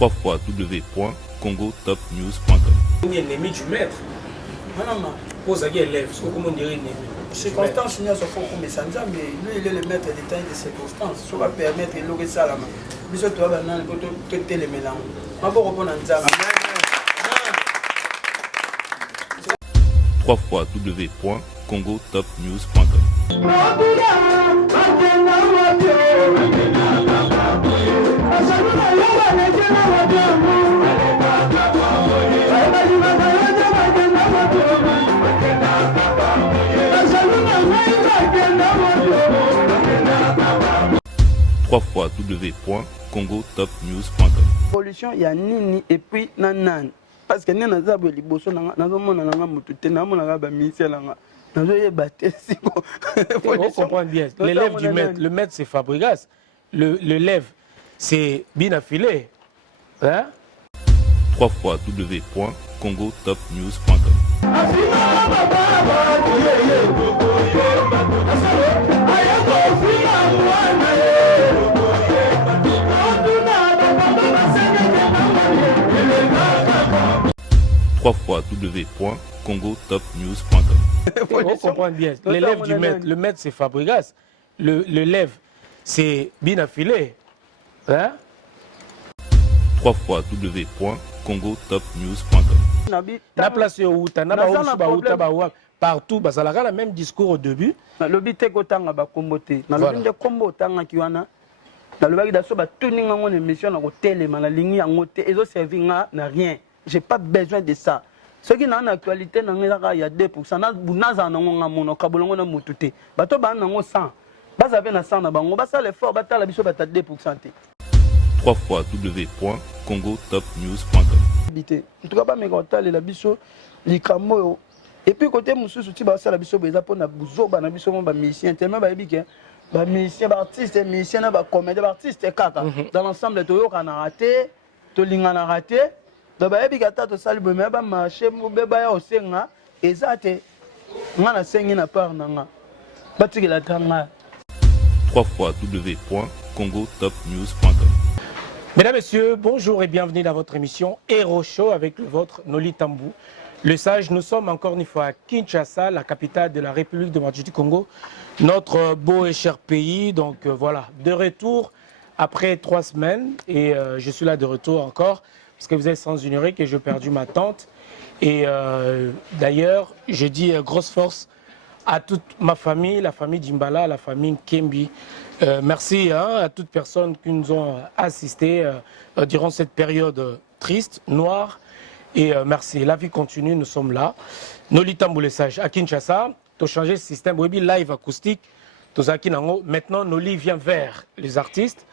www.congotopnews.com. Ennemi du maître. Non. Pose à élève, ce que comment dire ennemi. Circonstances, nous avons fait comme ça, mais lui, il est le maître des temps de circonstances. Ça va permettre de l'ouvrir ça là. Mais ce que tu as maintenant, il faut traiter les mélanges. Je vais répondre à ça. www.congotopnews.com. www.congotopnews.com. Pollution, il y a Nini et puis Nanan. Parce que nous avons des bosses, nous avons des on comprend bien. L'élève du maître, le maître c'est Fabregas. L'élève c'est Binafilé. Hein? www.congotopnews.com. www.congotopnews.com. On comprend bien. L'élève du maître, le maître c'est Fabregas. L'élève c'est Binafilé. Hein? www.congotopnews.com. Na place où tu as partout, ça a le même discours au début. Le but est que tu as combo. Le combo n'a rien. J'ai pas besoin de ça. Ce qui est en actualité, il y a 2%. www.congotopnews.com. Et puis côté Moussou, tu vas faire la biso beza pour na buzo ba na biso ba musicien tellement ba yebike ba musicien ba artiste musicien ba comédien ba artiste kaka dans l'ensemble to yo kana raté to linga na raté do ba yebike ta to sali bo me ba marché mo be ba ya osenga ezate ngana sengi na part nanga batikela tanga. www.congotopnews.com. Mesdames, Messieurs, bonjour et bienvenue dans votre émission Hero Show avec le vôtre Noli Tambou. Le sage, nous sommes encore une fois à Kinshasa, la capitale de la République démocratique du Congo, notre beau et cher pays. Donc voilà, de retour après 3 semaines et je suis là de retour encore parce que vous êtes sans ignorer que j'ai perdu ma tante. Et d'ailleurs, je dis grosse force à toute ma famille, la famille Djimbala, la famille Kembi. Merci à toutes personnes qui nous ont assistés durant cette période triste, noire. Et merci, la vie continue, nous sommes là. Noli Tambou le sage à Kinshasa, tu as changé le système, oui, live acoustique. Maintenant, Noli vient vers les artistes.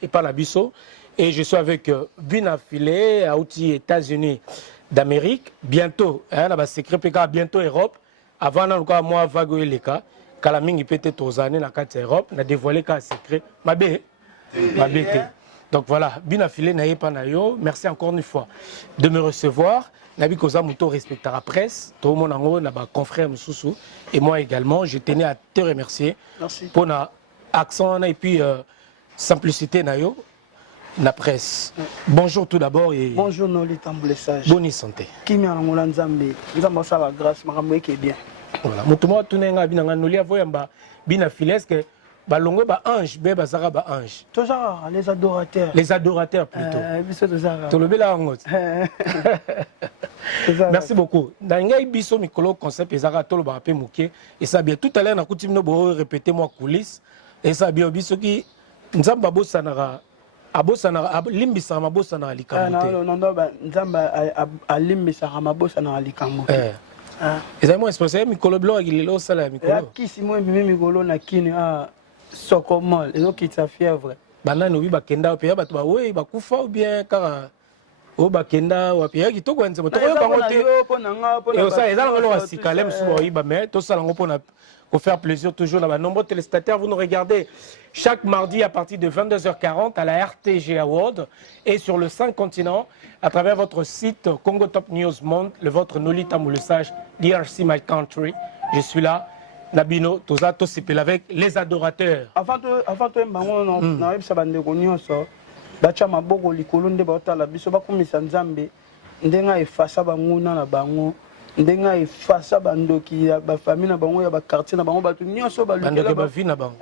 Et pas la bisso. Et je suis avec Binafilé, à outils États-Unis d'Amérique. Bientôt, là-bas, secret PK, bientôt Europe. Avant, moi, Vago et Leka. Kalaming, peut-être aux années, dans Europe, on a dévoilé qu'un secret. Ma bé. Donc voilà, Binafilé naye panayo, merci encore une fois de me recevoir. Nabi Koza Mouto respectera la presse, tout le monde en haut, naba confrère Moussoussou et moi également, je tenais à te remercier. Merci. Pour notre accent et puis simplicité nayo la presse. Bonjour tout d'abord et bonjour Noli Tambou le sage. Bonne santé. Qui m'a ngula nzambe, nzambe ça va grâce makambo qui est bien. Voilà, mutumo tunenga binanga Noli avoyamba Binafilé est que balongo ba ange be bazara ba ange toujours les adorateurs plutôt merci beaucoup ngai biso mikolo concept ezaka tolo ba pe muke et ça bien tout à l'heure na coutume no bo répéter moi coulisses et ça bien biso ki nzamba bosanara abosana limbisa mabosana likamute non nzamba alimbisa mabosana likamute et moi responsable mikolo blanc ilelo sala mikolo kisi moi mikolo na kini sokomol et donc il sa fièvre banana oui bakenda pe bato ba oui bakufa ou bien car o bakenda wa pe ki to ko nzebo to ko bangote et ça ezala ngolo asikale msuba oui ba mais to sala ngo pona pour faire plaisir toujours à nombreux téléspectateurs. Vous nous regardez chaque mardi à partir de 22h40 à la RTG Award et sur le 5 continents à travers votre site Congo Top News Monde, le vôtre Noli Tambou le sage, DRC My Country. Je suis là. Nabino, Toza, Tosipel avec les adorateurs. Avant tout, bacha maboko likolo nde baotala biso bakomisa nzambe ndenga efasa banguna na bango ndenga efasa bandoki ya bafamille na bango ya bakartier na bango bato nyonso balukela bavi na bango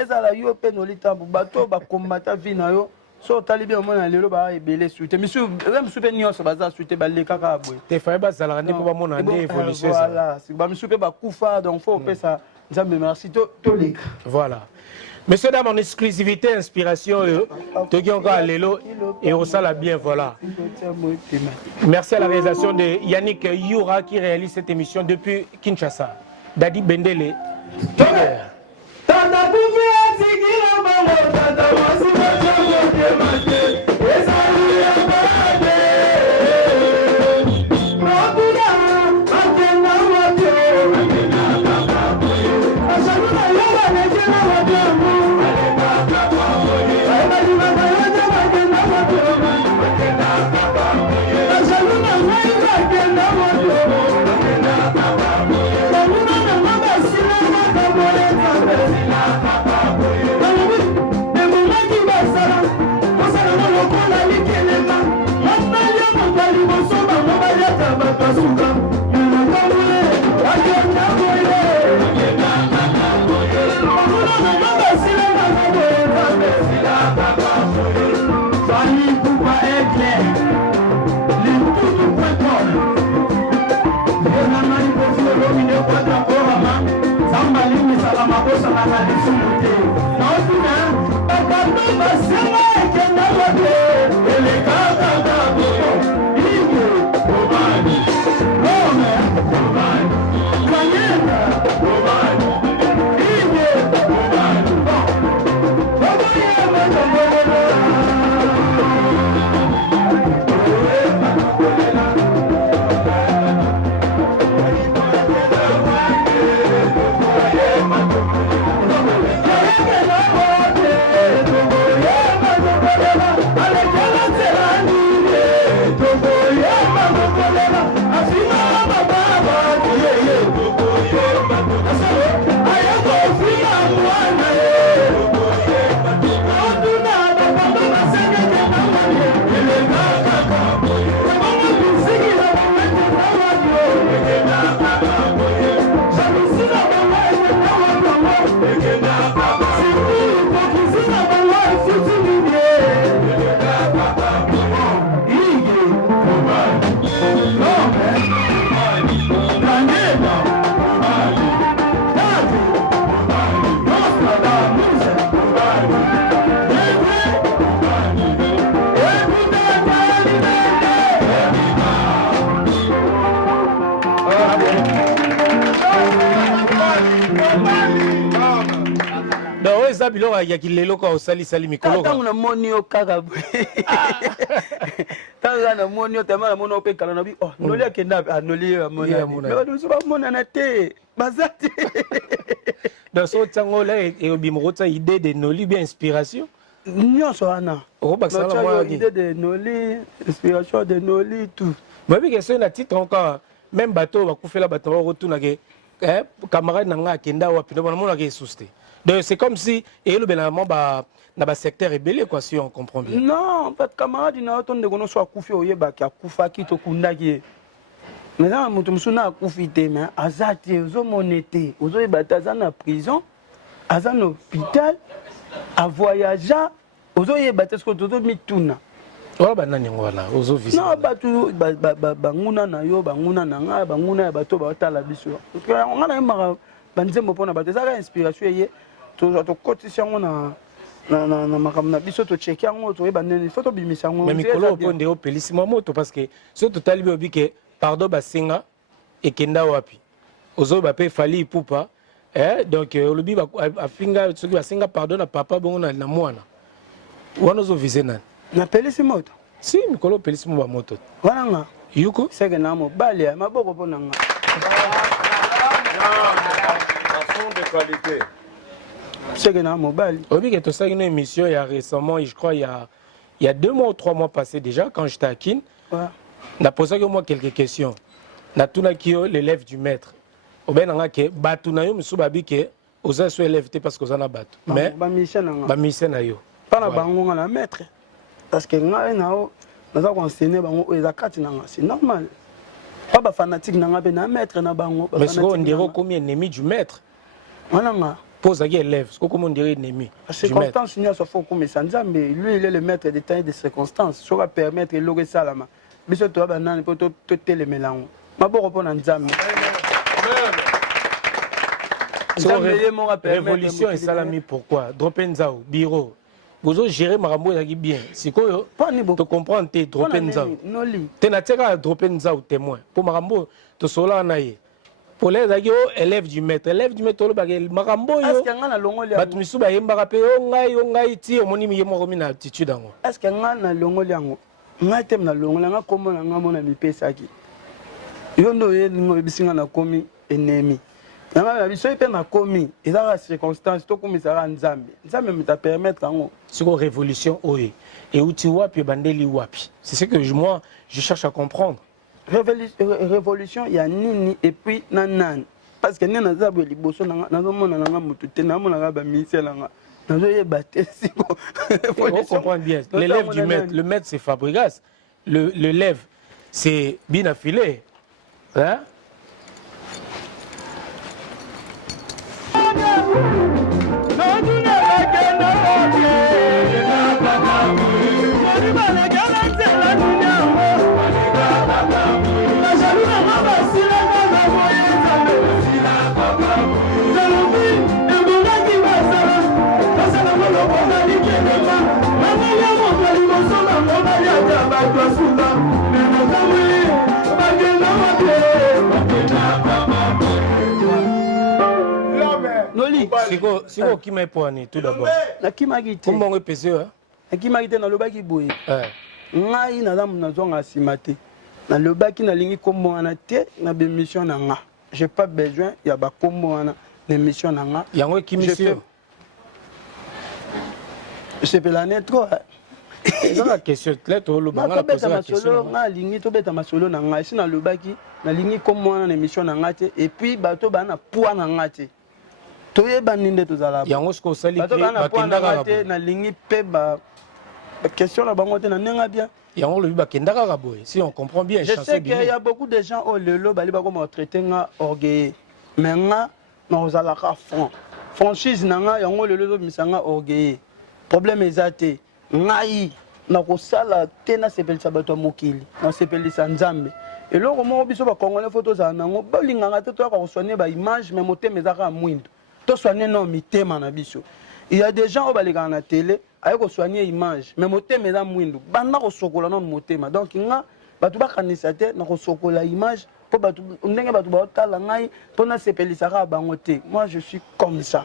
ezala yo mpe nolitambo bato bakombata vi na yo so otali bien omona lelo baebele suite misu mpe nyonso baza suite balekaka boye te faye bazalaka nde mpo bamona nde évolution voilà bamisu mpe bakufa donc faut opesa nzambe merci toleka voilà. Messieurs, dames, en exclusivité, inspiration, Toki encore Lelo et Osala bien, voilà. Merci à la réalisation de Yannick Youra qui réalise cette émission depuis Kinshasa. Dadi Bendele. biloko ya kilelo kwa osali sali mikolo tangu na moni o kaka tangu na moni o tama na moni o pe kala na bi oh noli akenda noli amona mais nous ba mona na te bazati dans ce tango là et obimoro ta idée de noli bien inspiration nyonso wana o basala moi idée de noli inspiration de noli tout moi bi que c'est na titre encore même bateau va kufela bateau retourna ke camarade nanga akenda wa pino mona ke souste. Donc c'est comme si et le benamment ba na ba secteur rebelle quoi si on comprend bien. Non, en fait camarade na otonde kono so akufi oyeba ki akufa ki to kundaki. Mais là mutu musuna akufi te mais azati ozo monete, ozo yebata za na prison, aza na hôpital, a voyager, ozo yebata ce que toto mituna. Wala ba nani ngwana ozo visa. Non batu banguna na yo banguna na nga banguna ya bato ba tala biso. Parce que on a mara banzembo pona bato za inspiration ye. To kotisa ngona na makamna biso to check yango to yeba nene photo bimisa ngo mais mikolo ponde o pelisimo moto parce que so to talibi obike pardon basinga ekenda wapi ozo ba pe fali pupa donc olobi ba afinga soki basinga pardon na papa bongo na mwana wana zo viser nani na pelisimo moto si mikolo pelisimo ba moto wana nga yuko seke na mo bali ya maboko pona nga de qualité. C'est que dans mobile. Oui, que tu sais une émission il y a récemment, je crois il y a 2 mois ou 3 mois passés déjà quand j'étais à Kin. Ouais. Na posé que moi quelques questions. Na tuna kio l'élève du maître. Au ben nga ke batu na yo musu babi ke oza so élève te parce que oza na batu. Mais ba mission na nga. Ba mission na yo. Pas na bango na maître. parce que ngai nao naza koenseigner bango oyo eza kati na nga c'est normal pas bafanatique na nga mpe na maître na bango mais sikoyo ondire okomi ennemi du maître wana nga po ozalaki élève sikoyo okomi ondire ennemi du maître circonstance nyonso fo okomisa nzambe lui il est le maître des temps et des circonstances soki apermettre eloko esalama biso toya banani mpo totelemela yango maboko mpo na nzambe révolution esalami pourquoi drope nzao biro bozo gérer makambo ezalaki bien sikoyo tocomprendre te drope nzao te natiaka drope nzao témoin mpo makambo tosolaka na ye pole ezalaki o élève du maître olobaka makambo oyo bato misusu bayembaka mpe o ngai ti omoni ye moko mi na attitude yango est ce que ngai nalongoli yango ngai te nalongoli yanga kombo na ngai mona mipesaki yo nde oyelinga oyebisi ngai nakomi ennemi nanga biso mpe nakomi ezaka circonstance tokomisaka nzambe moto apermettre yango sikoyo révolution oyo euti wapi ebandeli wapi c'est ce que moi je cherche à comprendre révolution ya nini et puis na nani parce que nde naza boye liboso nanga nazomona nanga motu te namonaka bamisie nanga nazoyeba te siko on comprend bien l'élève du maître le maître c'est Fabregas l'élève c'est Bina Filé hein. Siko okima epwani tout d'abord nakimaki te kombongo epese nakimaki te nalobaki boye ngai nazonga nsima te nalobaki nalingi kombo wana te na bémission na nga j'ai pas besoin ya bakombo wana na émission na nga yango ekimisi yo sepela ne trop ezaka question tle tolobanga nga alingi tobeta masolo na ngai esi nalobaki nalingi kombo wana na émission na nga te et puis bato baa na poids na nga te toyeba nini nde tozala yango soki osali bakendaka te nalingi mpe question na bango te na ndenge bien yango olobi bakendaka kaka boye si on comprend bien je sais qu'il y a beaucoup de gens oyo lelo bali bakoma traité nga orgueilleux mais nga nakozalaka franc franchise na nga yango lelo ezobimisa nga orgueilleux problème eza te ngai nakosala te nasepelisa bato ya mokili nasepelisa nzambe eloko moko biso bakongolais fo tozala nango bolinganga te toyaka kosoigne baimage mais motema ezaka mwindo tosoigne no mitema na biso il y a des gens oyo balekaka na télé aye kosoigne image mais motema eza mwindo banda kosokola nano motema donc nga bato bakanisa te na kosokola image mpo bato ndenge bato baotala ngai mpo nasepelisaka bango te moi je suis comme ça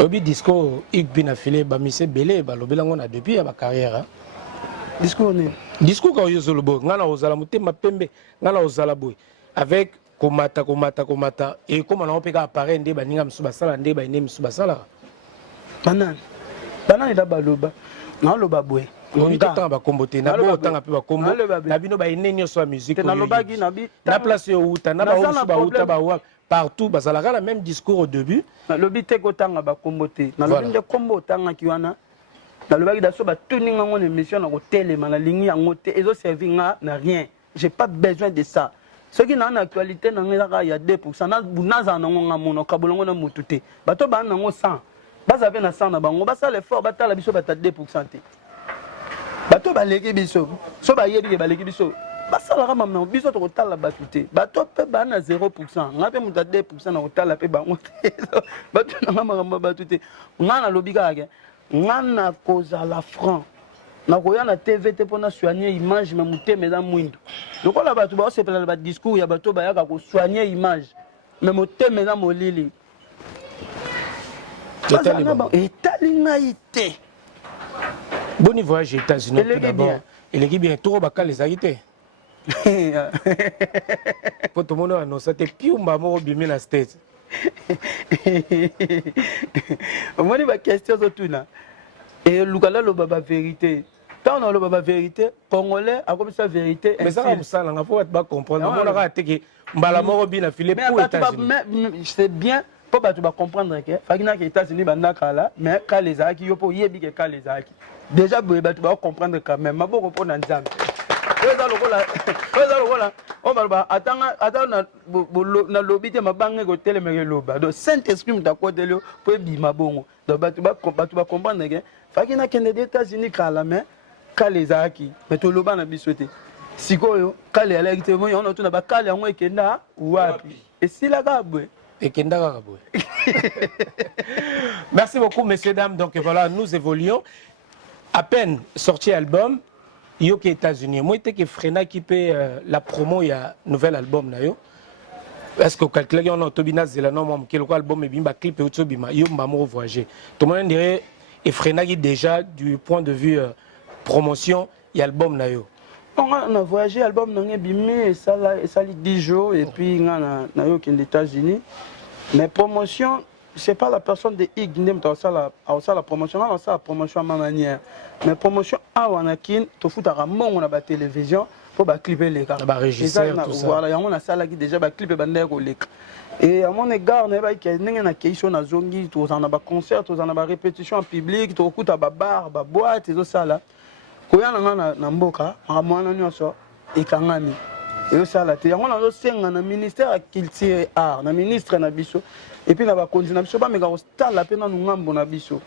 obi discours Bina Filé bamise ebele balobelango na depuis ya bacarrière discours nini discours ka oyozolo boye ngai na kozala motema pembe ngai na kozala boye avec komata ekoma nango mpe kaka appareil nde baninga misusu basala nde baine misusu basalaka banani da baloba naoloba boye totanga bakombo te na bo otanga mpe bakombo na bino baine nyonso ya musique na place oyo outa na baosu bauta bawa partout bazalaka na même discours au début nalobi te kotanga bakombo te nalobi nde kombo otangaki wana nalobaki daso batuni ngango na émission na kotelema nalingi yango te ezoservi nga na rien j'ai pas besoin de ça soki na actualité na nga ezaka ya 2% nazala nango nga mono kabolongo na motu te bato baa nango 100 baza pe na 100 na bango basala effort batala biso bata 2% te bato baleki biso so bayebi ke baleki biso basalaka mamna biso tokotala bato te bato mpe baa na 0% nga mpe moto ya 2% na kotala mpe bango te bato nanga makambo bato te nga nalobi kaka nga na kozala franc nakoya na tv te mpona soigne image me motema eza mwindo lokola bato baosepela badiscours ya bato bayaka kosoigne image me motema eza molili etali ngai te boni voyage États-Unis tout d'abord eleki bien toko bakala ezalaki te po tomoni anosa te piumba moko bimi na state omoni baquestion ozotuna elukala loba bavérité ntango naloba bavérité congolais akomisa vérité mais ezaka mosalanga mpo bato bacomprendre omonaka teke mbala moko Bina Filé pour États-Unis c'est bien po bato ba comprendre que fakina que États-Unis bandaka là mais quand les aki yo po yebi que quand les aki déjà boye bato ba comprendre quand même maboko po na nzambe oza lokola on ba atanga na lobby te mabange ko telemeke loba donc Saint Esprit mutakodele po bima bongo donc bato ba comprendre que fakina que les États-Unis kala mais quand les aki mais to loba na bisote sikoyo kale ala kite mo on tuna ba kale yango ekenda wapi esila kabwe. Merci beaucoup, messieurs, dames. Donc voilà, nous évoluons. À peine sorti album, yo qui États-Unis. Moi, j'étais que Frena qui paye la promo, il y a un nouvel album. Là, yo. Est-ce que quelqu'un a un autobina zélano, moi, quel album et bimba clip et autobima, yo m'amour voyager. Tout le monde dirait, et Frena qui déjà du point de vue promotion, il y a album là, yo. On a voyagé album dans bimé ça 10 jours et puis on a eu aux États-Unis. Mais promotion, c'est pas la personne de Ig la promotion, on a la promotion à ma manière. Mais promotion à Wanakin, tu fous à Ramon, on a la télévision pour clipper les gars. Voilà, on a ça là qui déjà clipper bandère au lec. Et à mon égard, on a une question na zongi, tu en as un concert, tu en as une répétition en public, tu écoutes à bar, boîte et tout ça là. Koya na mboka, ramwana nyoso ekangami. Et ça là, on a aussi un ministère à culture et art, un ministre na biso. Et puis na ba continuer biso ba mega hostal la pena ngambo na biso.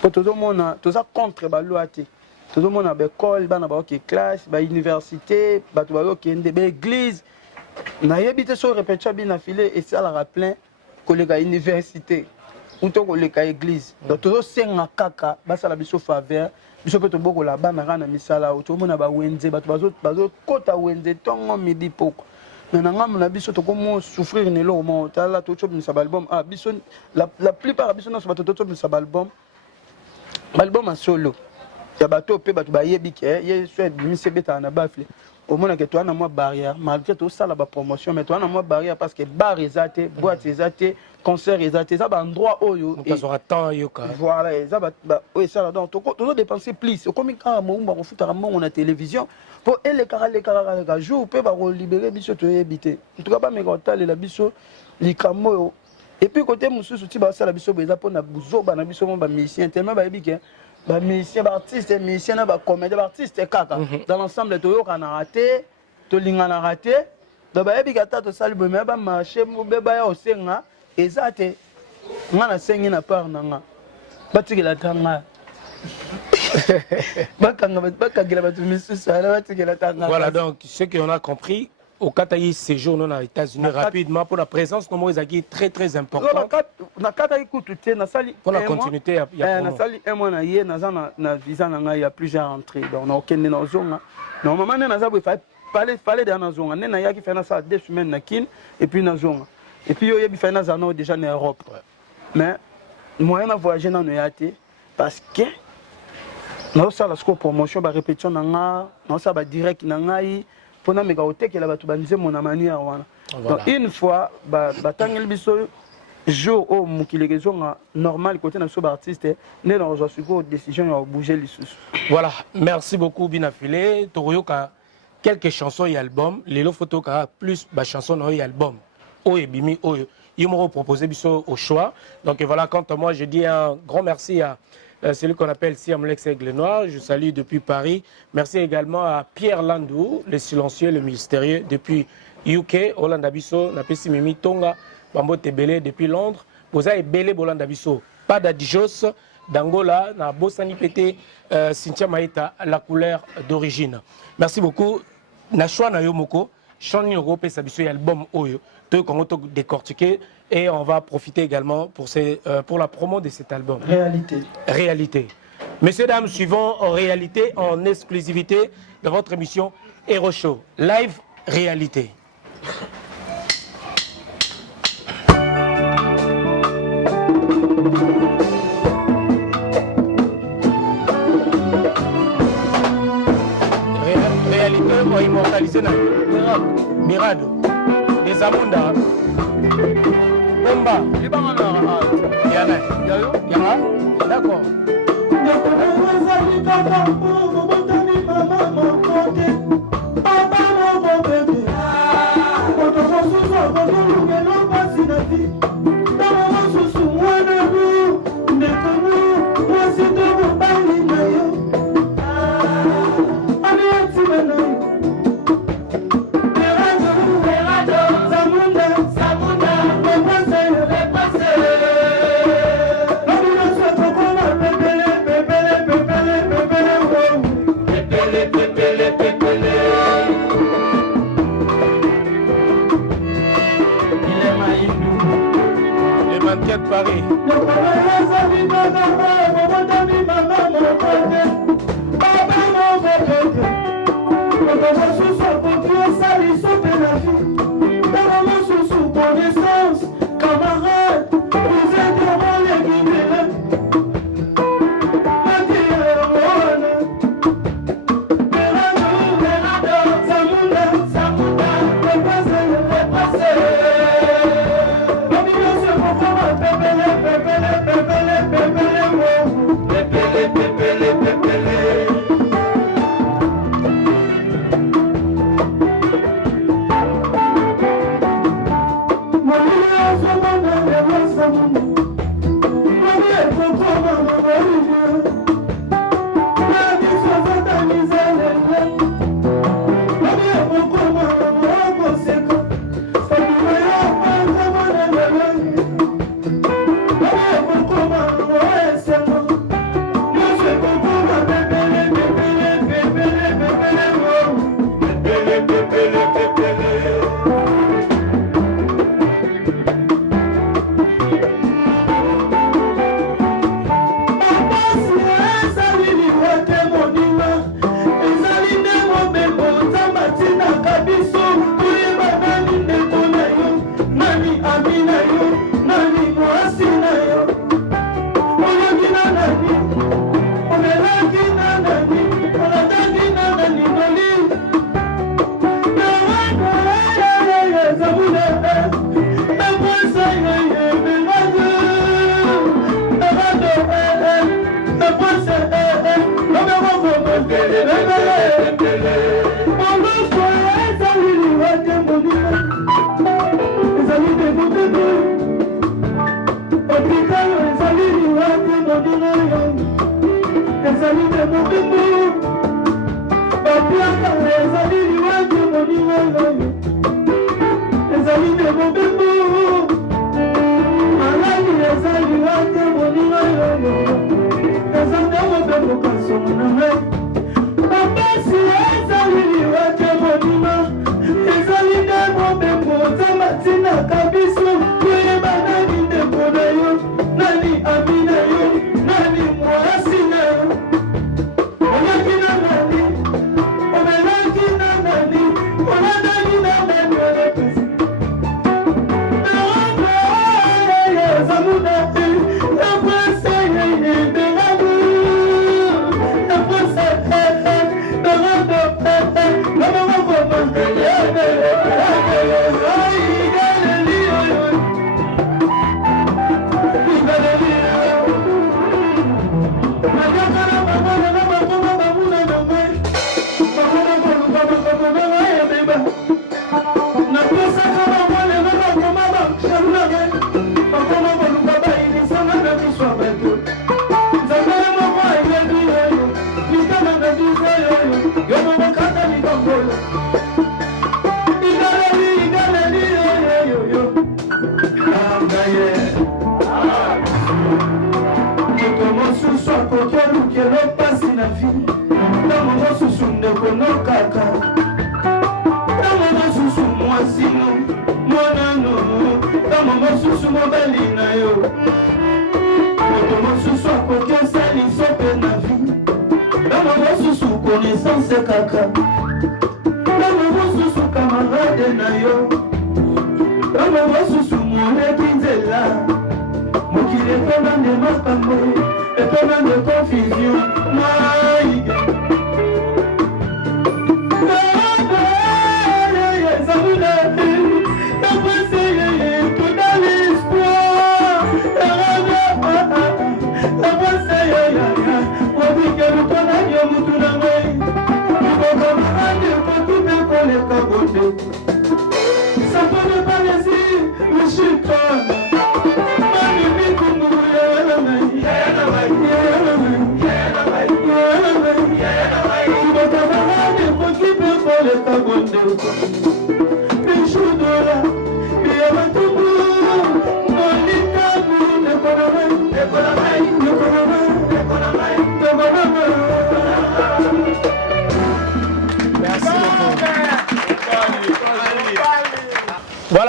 Pour tout le monde, tout ça contre ba loi té. Tout le monde a ba école, ba na ba ok classe, ba université, ba to ba ok ndebe église. Na yebite so répétition bien affilé et ça la rappelé collègue université ou to collègue église. Donc tout ça nga kaka, ba ça la biso faveur. Biso peut beaucoup là-bas na kana misala tout le monde ba wenze ba bazo kota wenze tongo midi poko. Mais na ngam na biso to comme souffrir ne lo mo tala to chop sa album ah biso la plupart biso na so bato to chop sa album a solo. Ya bato pe bato ba yebi ke ye so bimi se beta na bafle. Au moins que toi na moi barrière malgré tout ça la promotion mais toi na moi barrière parce que bar ezate boîte ezate concert ezate ça ba endroit oyo et ça temps yoka voilà ça ba oui ça donc tout dépenser plus comme quand mo ba foot à mon na télévision pour les caractères jour peut ba libérer biso to habiter en tout cas pas me contal la biso likamo et puis côté mususu ti ba ça la biso beza pour na buzo ba na biso ba musicien tellement ba ebike ba musicien ba artiste musicien na ba comédien ba artiste kaka dans l'ensemble to yo kana raté to lingana raté donc ba ebike ta to sali bo me ba marché mo be ba ya osenga ezate ngana sengi na part nanga batikela tanga bakangela batu misusu ala batikela tanga. Voilà donc ce qu'on a compris au Kataï séjour non aux États-Unis rapidement pour la présence nombreux qui très très important. Na Kataï écoute na sali pour la continuité il y a na sali un mois na yé na visa nanga il y a plusieurs entrées donc na okende na zonga normalement na zabu fallait dans na zonga na ya ki fait na ça 2 semaines na kin et puis na zonga. Et puis, il y a des finance déjà en Europe. Mais, moi, je voyagé dans le parce que nous avons la promotion, la répétition, nous avons direct, pour nous dire que nous avons une manière. Donc, une fois, jour où nous avons normal côté de nos artistes, nous avons une décision de bouger les sous. Voilà, merci beaucoup, Binafilé. Toroyoka, quelques chansons et albums. Les photos, plus de chansons et albums. Et Bimi, ils m'ont proposé au choix. Donc voilà, quant à moi, je dis un grand merci à celui qu'on appelle Siam Lex Aigle Noir. Je salue depuis Paris. Merci également à Pierre Landou, le silencieux, le mystérieux, depuis UK, Hollande Bisso, Napesi Mimi Tonga, Bambo Tebele depuis Londres. Vous avez Belé Bolanda Bisso, pas d'Adijos, d'Angola, na Bossani Pété, Cynthia Maïta, la couleur d'origine. Merci beaucoup. Nashwa Nayomoko, Chani Europe et Sabisso, album Oyo. Qu'on va décortiquer et on va profiter également pour la promo de cet album. Réalité. Messieurs, dames, suivons en réalité, en exclusivité de votre émission Hero Show. Live Réalité. Réalité, on va immortaliser Mirado. Les Amunda. Bomba. Yana. Yana. D'accord. Papa Les mannequins de Paris. Camarade, vous êtes devant les guinéens.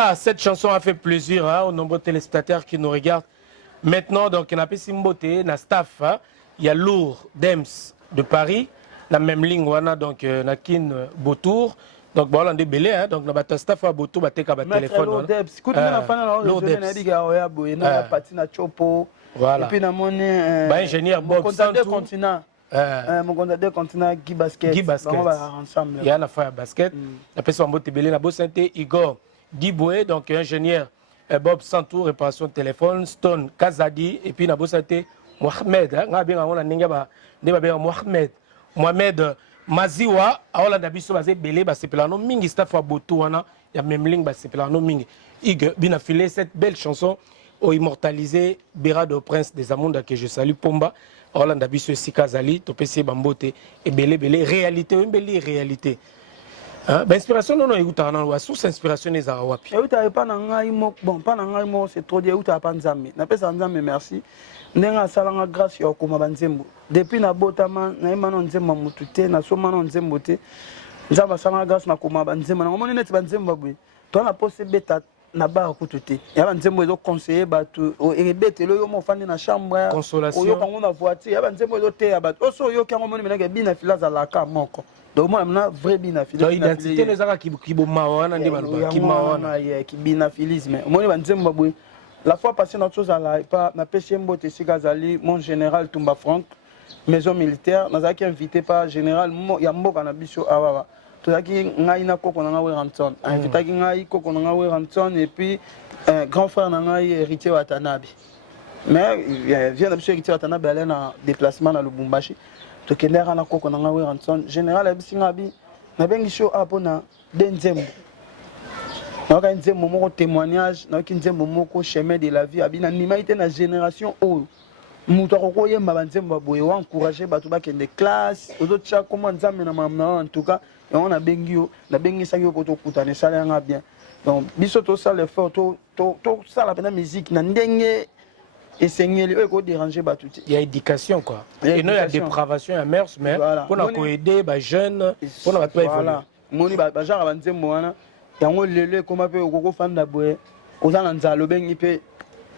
Voilà, cette chanson a fait plaisir aux nombreux téléspectateurs qui nous regardent. Maintenant, donc, on a Simboté, na staff, il y a Lourd, Dems de Paris, la même ligne, donc, Nakin Beautour. Donc, bon, on a des bélés, donc, on a staff à Beautour, on a téléphone. Lourd Dems, écoute, on a fait un patin à Chopo. Voilà. Et puis, on a ingénieur Bob Santou. Mon contacteur continent Guy Basket. Guy Basket. On va ensemble. Il y a un affaire basket. Après, on a Tébélé, la Santé, Igor Diboué, donc ingénieur Bob Santou, réparation de téléphone, Stone Kazadi, et puis on a Santé Mohamed. Mohamed Maziwa, on a Dabiso Bazé Belé, c'est Pelano Mingi, staff à Botouana, il y a même ligne, c'est Pelano Mingi. Il a filé cette belle chanson au immortalisé Béra de Prince des Amonda que je salue Pomba. Hollande Abisso Sikazali, Topesi Bambote, et Belé Belé, réalité, une belle réalité. L'inspiration, non, il y a une source d'inspiration, il y a wapi. Il y a pas bon, pas dans c'est trop dit, il y a pas nzambe. Na pesa nzambe merci. Nenga salanga grâce ya koma banzembo. Depuis na botama, na imano nzembo mutute, na soma no nzembo te. Nzamba salanga grâce na koma banzembo. Na ngomoni net banzembo bwe. To na pose beta na ba kutute. Ya banzembo ezo conseiller batu o ebete lo yo mo fandi na chambre. Consolation. Oyo kango na voiture, ya banzembo ezo te ya batu. Oso yo kango moni menaka bina filaza la ka moko. Donc moi na vrai binafilisme. Donc identité les ara qui bomawana ndi balba qui mawana qui binafilisme. Moi banzembo bwe. La fois passée, notre chose à la pas na PCMBO Tessigazali, mon général Tumba Franck, maison militaire, nous avons été invité par général Yambo Kanabiso Awawa. Tout ça qui n'a Koko Nangawe Ranson. Invité qui n'a Koko Nangawe Ranson et puis grand frère Nangawe héritier Watanabe. Mais il vient d'absolu héritier Watanabe aller en déplacement à Lubumbashi. Donc il y a un Koko Nangawe Ranson. Général Abisingabi, n'a bien guicho Apona Denzembo. Nous avons un témoignage, nous avons un chemin de la vie. Nous avons une génération où nous avons encouragé les classes, nous avons en tout cas, on a bien ça bien. Donc, biso ça l'effort, ça la musique, il y a éducation quoi. Et nous il y a dépravation, il y a mœurs, mais pour nous aider les jeunes, pour nous évoluer. Yango lele koma pe okoko fanda boye ozana nzalo bengi pe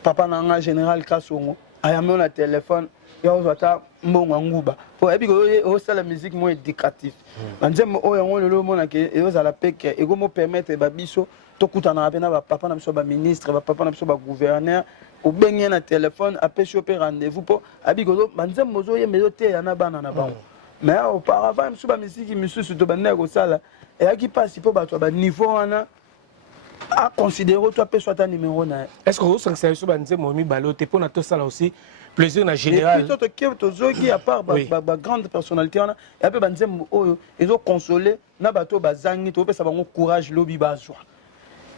papa nanga général Kasongo ayame na téléphone ya ozata mbongo nguba po ebi ko o sala musique mo éducatif banzembo o yango lelo mona ke ezala peke ego mo permettre ba biso to kutana na ba papa na biso ba ministre ba papa na biso ba gouverneur o bengi na téléphone apé choper rendez-vous po abi ko banzembo zo ye mezo te ya na bana na bango mais auparavant biso ba musique misusu to banda ko sala et qui passe pour battre bas niveau à considérer toi peut soit un numéro na. Est-ce que vous savez sur banze momi baloté pour notre ça aussi plaisir na général. Et puis toi qui à part ba grande personnalité on a et après banze ils ont consolé na bato bazangi to peut ça bango courage lobby bazwa.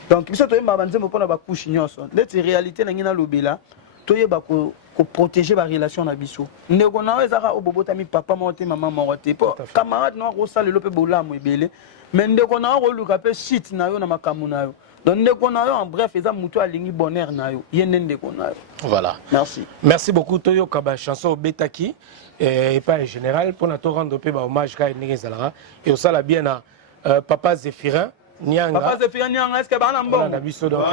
Donc biso to yeba banze mo pona ba couche nyonso. Let's réalité na ngina lobela to yeba ko protéger la relation na biso. Ndeko na ezaka obobotami papa monte maman monte po camarade no ko sala lope bolamu ebele. Mais ndeko na ko luka pe shit na yo na makamu na yo. Donc ndeko na yo en bref eza mutu alingi bonheur na yo. Yende ndeko na yo. Voilà. Merci. Merci beaucoup Toyo Kaba chanson Betaki et pas général pour notre rendre peu hommage ka ndenge zalara et au sala bien na papa Zéphirin Nyanga. Papa Zéphirin Nyanga est-ce que bana mbongo? Na biso donc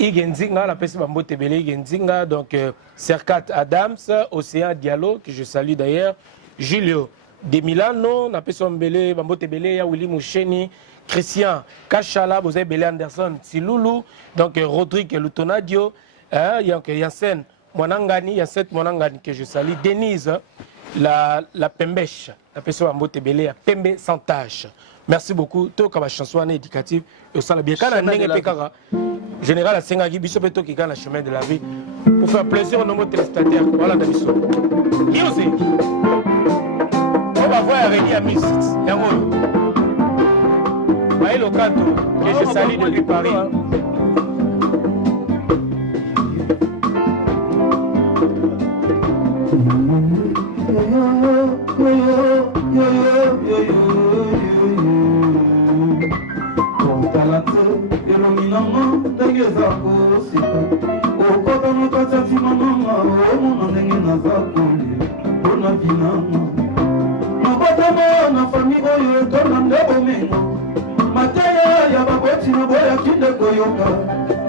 Igenzinga, la peste Bambote Belé, Igenzinga, donc Serkat Adams, Océan Diallo, que je salue d'ailleurs, Julio de Milano, la peste Belé, Bambote Belé, Willy Moucheni, Christian Kachala, Bozé Belé Anderson, Siloulou, donc Rodrigue Lutonadio, Yassen Monangani, Yasset Monangani, que je salue, Denise, la Pembèche, la peste Bambote Belé, Pembe sans tâche. Merci beaucoup. Tout comme chanson éducative et ça la bien. Quand on général Sengagi biso peto qui gagne le chemin de la vie pour faire plaisir aux nombreux téléspectateurs. Voilà Dabiso. Music. On va voir Rémi à musique. Yango. Maël Okanto que je salue depuis Paris. Na famille oyo to na ndebo mengo mateya ya baboti neti na boyaki nde koyoka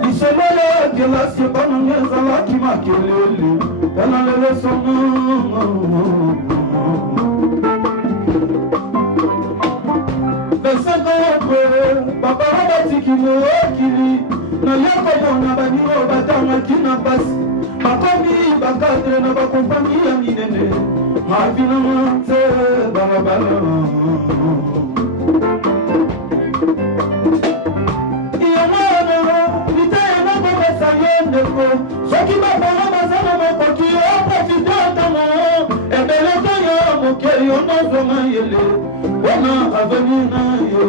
lisolo ya kelasi ebananga ezalaki makelele tala lelo songo 25 ans après babara batiki mookili naye komona baniro batangaki na pasi bakomi bakadre na bakompani ya minene mavinama te balabala soki bapara baza na makoki oprofite ntango ebeleko yo mokeli onozonga yele mpona avenir na yo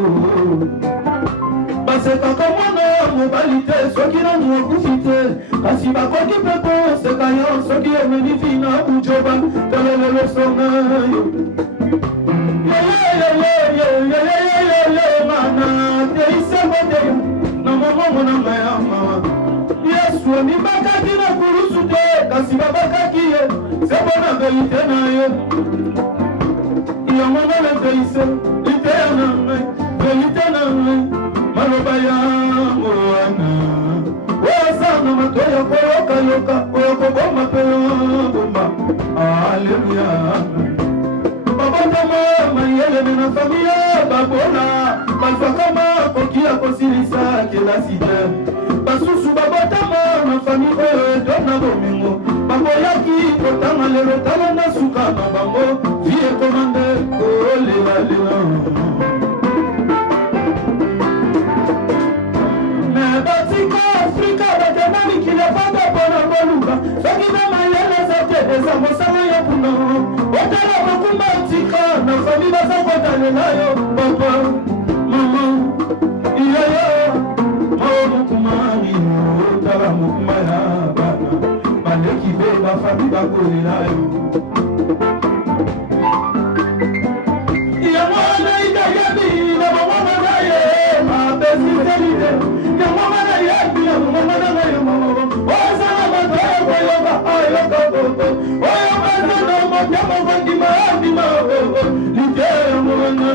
basekaka mwana mobali te soki nanu okufi te kasi bakoki mpe koseka yo soki emenifi na bujoba telelelosonga yo mana teisengo te na momongo na mayamawa yesu omibakaki na kulusu te kasi babakaki ye sebo na verite na ye yango ngana veise liteya na ngai verite na ngai maloba yango wana oyasanga mato ya koyokayoka oyo kobomba mpe yobomba aleluya babotama mayeleme na famiye babona bazwaka makoki ya kosilisa kelasi te basusu babotama na fami oyo edona bomengo baboyaki kotanga lelo tala na suka na bango vie ekomande kolelalela me batika afrika bakenda mikili efanda mpona koluka soki na mayele eza te eza mosala ya kuna otala bakumba tika na fami baza kotalela yo papa mama iyoyo mokumari otala mokuma ya bana baleki be bafami bakolela yo yango wana itayebi na bomwana na ye mabesitelide yango wana yebi na bomwana na ye ozala bato ya koyoka ayoka koko oyo bazana motema kondima yandima lite yango wana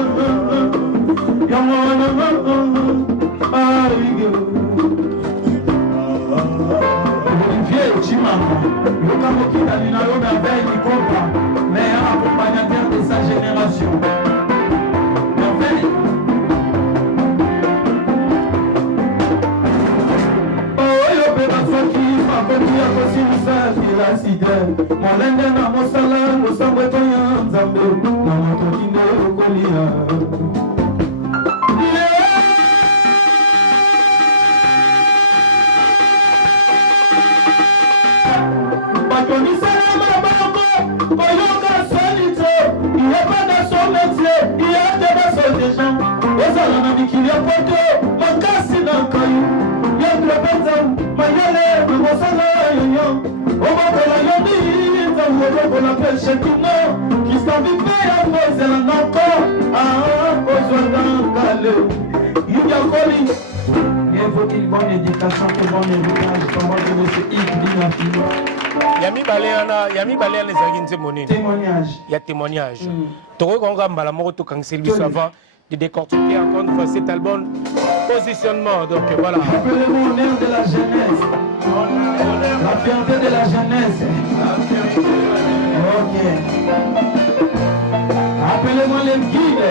Olivier Chimama, le Kamokina Linalo merveille qui comprend, meilleur accompagnateur de sa génération. Merveille. Oh, yo pena soki, ma koki ya kosilisa kila side. Molenge na mosala, mosambwe toya nzambe, na motoki nde okolia. Koyoka solite, il n'y a pas de son métier, il y a des gens. Ozala na mikili ya poto, makasi na kayu. Yandre benza, mayele, mosala yoyo. Omokola yondi, nzambo omokola peche kino. Kistavipe ya pozela noko, kozwa dangale. Yuya koli. Il faut une bonne éducation, que bon héritage, comment de monsieur Yves Dinafino. Yami Baléana ezalaki nzembo nini? Témoignage. Il y a témoignage. Tokokonga mbala moko tokangseli biso avant de décortiquer encore une fois cet album positionnement. Donc voilà. Appelez-moi l'honneur de la jeunesse. La fierté de la jeunesse. Ok. Appelez-moi le guide.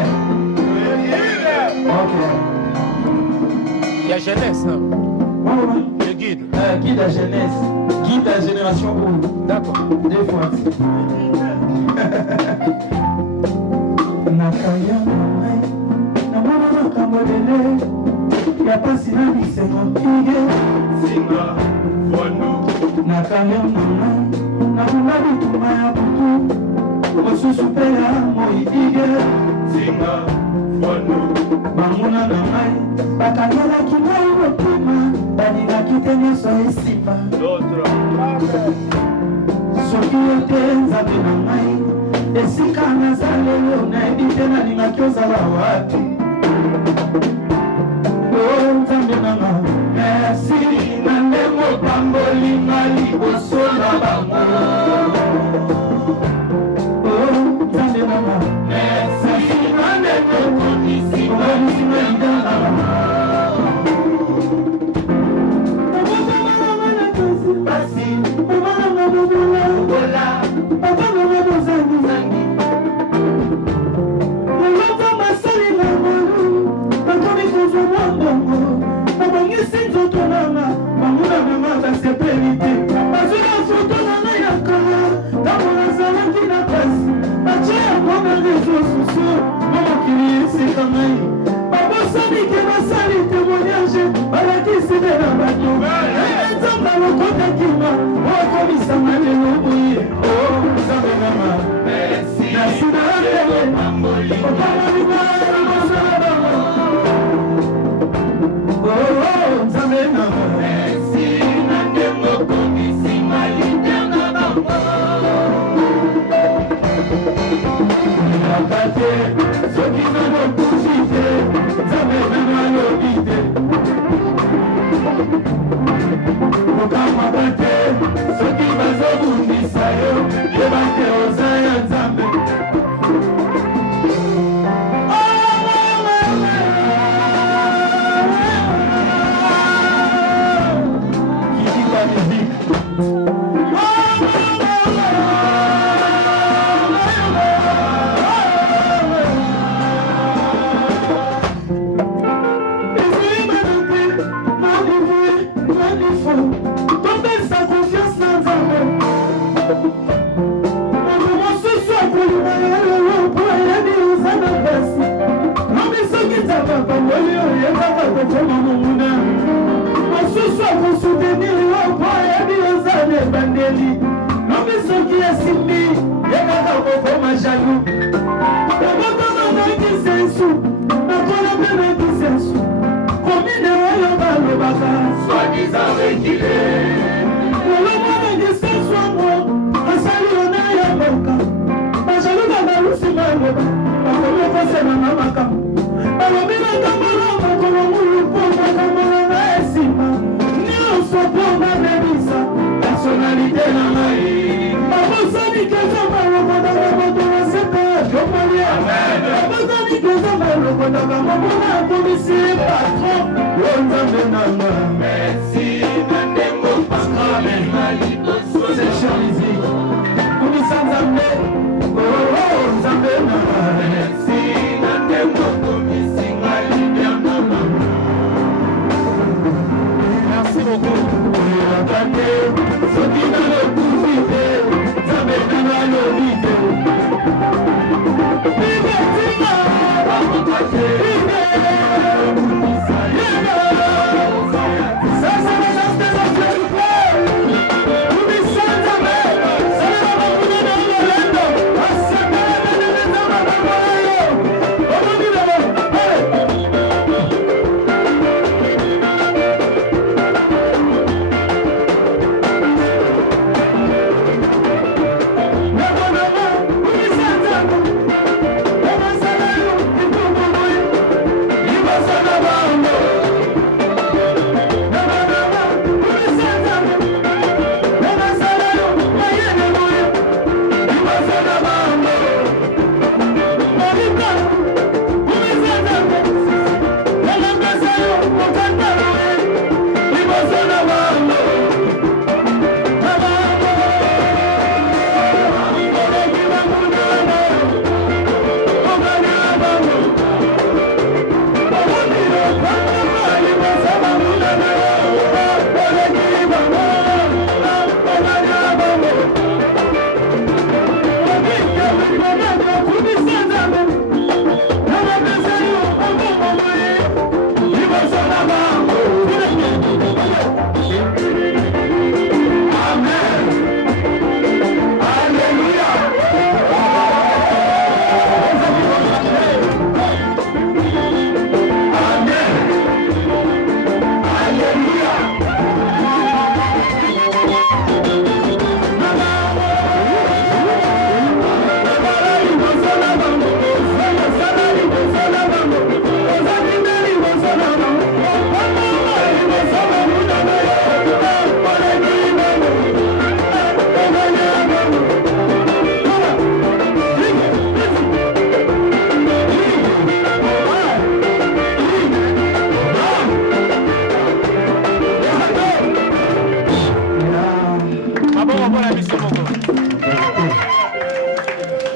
Ok. Il y a jeunesse. Ouais. Le guide. Guide à jeunesse. Guide à génération où? D'accord. Deux fois. Nakaya namai, namana nakamwelele, ya pasi na bisengo ige. Singa, Wanu. Nakaya namai, namuna bituma ya butu, mosusu pe ya moi ige. Singa, Wanu. Bamuna namai, bakangelaki ngai motema, baningaki te nyonso esima. L'autre. Soki yo te nzambe na ngai, esika nazalelo nayebi te nalingaki ozala wapi. O nzambe na nga, merci na ndenge opambolinga liboso na bango. O nzambe na nga, merci na ndenge okomisinga lidala. ngai babosani ke basali témoignage balakisime na bato nzambe lokotaki okomisa lelo boye nzambe mama nasina tele nzambe mama soki nabokufi te nzambe nano alobi te okamwaka te soki bazobundisa yo yeba te oza ya nzambe kidika miziki masusu akosoutenir yo mpo ayebi ozana ebandeli lobi soki esimbi yekaka kokoma jaloux ekokoma nakisa esu nakola mpe nakisa esu komine oyo balobaka soi-disant rekile loloma nakisa esu amo asali ona ya mboka bajaloux bakalusi baloba bakomi okosenanga makambo balobi bakambola makolo mulu mpo bakambolanga esima nyonso mpo babebisa personalité na ngai babosani keza balokodaka moto na sepe ya jomalia babosani keza balokodaka momona akomisi patron yo nzambe nanga merci na ndembo paskale na liboso section musique komisa nzambe nzambe nanga merci na ndembo komisi ngai biana mama merci beaucoup soki nalokufi te nzambe nanga alobi te bibetinga bakoka te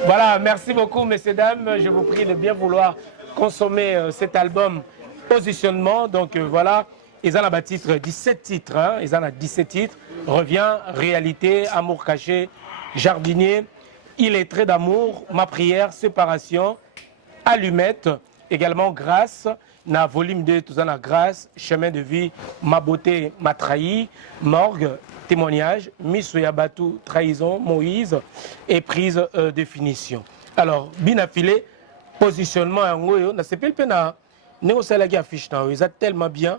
Voilà, merci beaucoup, messieurs, dames. Je vous prie de bien vouloir consommer cet album Positionnement. Donc voilà, ils en ont titre 17 titres. Hein, ils en ont 17 titres. Revient, réalité, amour caché, jardinier, il est trait d'amour, ma prière, séparation, allumette, également grâce na volume 2 tout ça na grâce chemin de vie ma beauté m'a trahi morgue témoignage miso ya batu trahison Moïse et prise de finition. Alors bina filé positionnement yango yo na sepel pe na nego sala ki affiche na yo tellement bien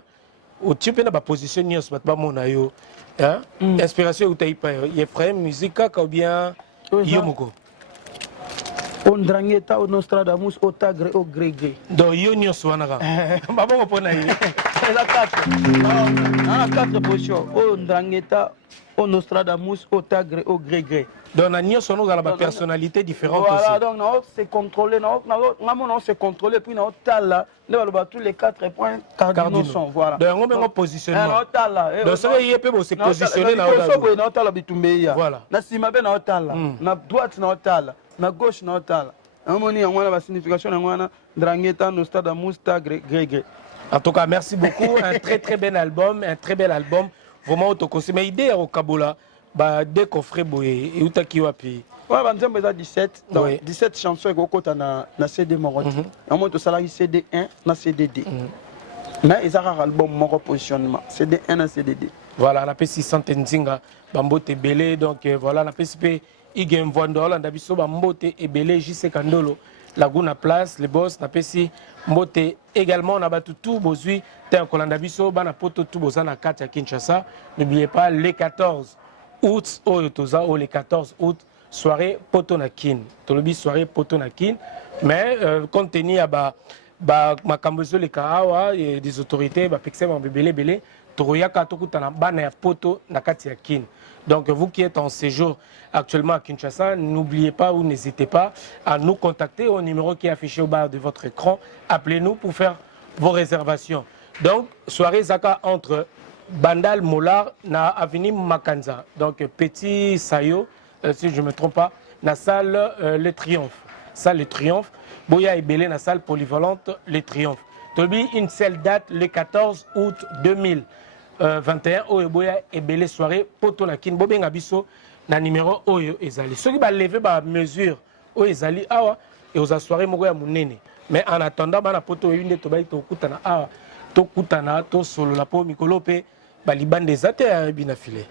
au type na ba position nyos bat ba mona yo hein inspiration utai pa yo frère musique ka ou bien yo moko on Ndrangheta, on Nostradamus, au Tagre, au Grégé. Donc, il y a Swanara. Maman, on a quatre positions. On Ndrangheta, on Nostradamus, au Tagre, au Grégé. Donc, on a la personnalité différente. Voilà, donc, c'est contrôlé. On s'est contrôlé, puis on a tous les 4 points cardinaux sont. Voilà. Donc, on a positionnement. Donc, ça y est, on s'est positionné là. Voilà. Na droite, na gauche na otala amoni ngwana ba signification ngwana Ndrangheta Nostradamus Tagre Grégé. En tout cas, merci beaucoup, un très bel album, un très bel album, vraiment autoconseillé. Mais idée au Kabola, bah dès qu'on ferait boyer et utaki wapi. Ouais, bah nous avons 17 donc 17 chansons au côté na CD Moroti. En mode salarié CD 1 na CD2. Mais ils ont un album mon positionnement CD 1 na CD2. Voilà, on a fait 600 Nzinga, Bambote Belé, donc voilà, on a fait Igen Vondol, on a vu Bambote et Belé, JC Kandolo, Laguna Place, les boss, on a fait Mbote également, on a battu tout, Bozui, T'es on a vu Bana Poto, tout Bozana 4 à Kinshasa. N'oubliez pas, les 14 août, les 14 août, soirée Poto Nakin. Tolobi soirée Poto Nakin. Mais compte tenu à Makambozo, les Kahawa, et des autorités, Pixem en Belé, Toroyaka Tokutana, Bana Poto Nakati Kin. Donc vous qui êtes en séjour actuellement à Kinshasa, n'oubliez pas ou n'hésitez pas à nous contacter au numéro qui est affiché au bas de votre écran. Appelez-nous pour faire vos réservations. Donc, soirée Zaka entre Bandal Molar na avenue Makanza. Donc Petit Sayo, si je ne me trompe pas, na salle Le Triomphe. Salle Le Triomphe. Boya et Belé na salle polyvalente Le Triomphe. Tobi une seule date le 14 août 2021 Oyo Boya et Belé soirée Poto Nakin. Bobé Ngabiso na numéro Oyo Ezali. Ceux qui va lever par mesure Oyo Ezali awa et aux soirées Mogoya Mounene. Mais en attendant, na Poto une de Tobaï Tokutana awa. Tokutana to solo la po mikolo pe baliban des até bina filé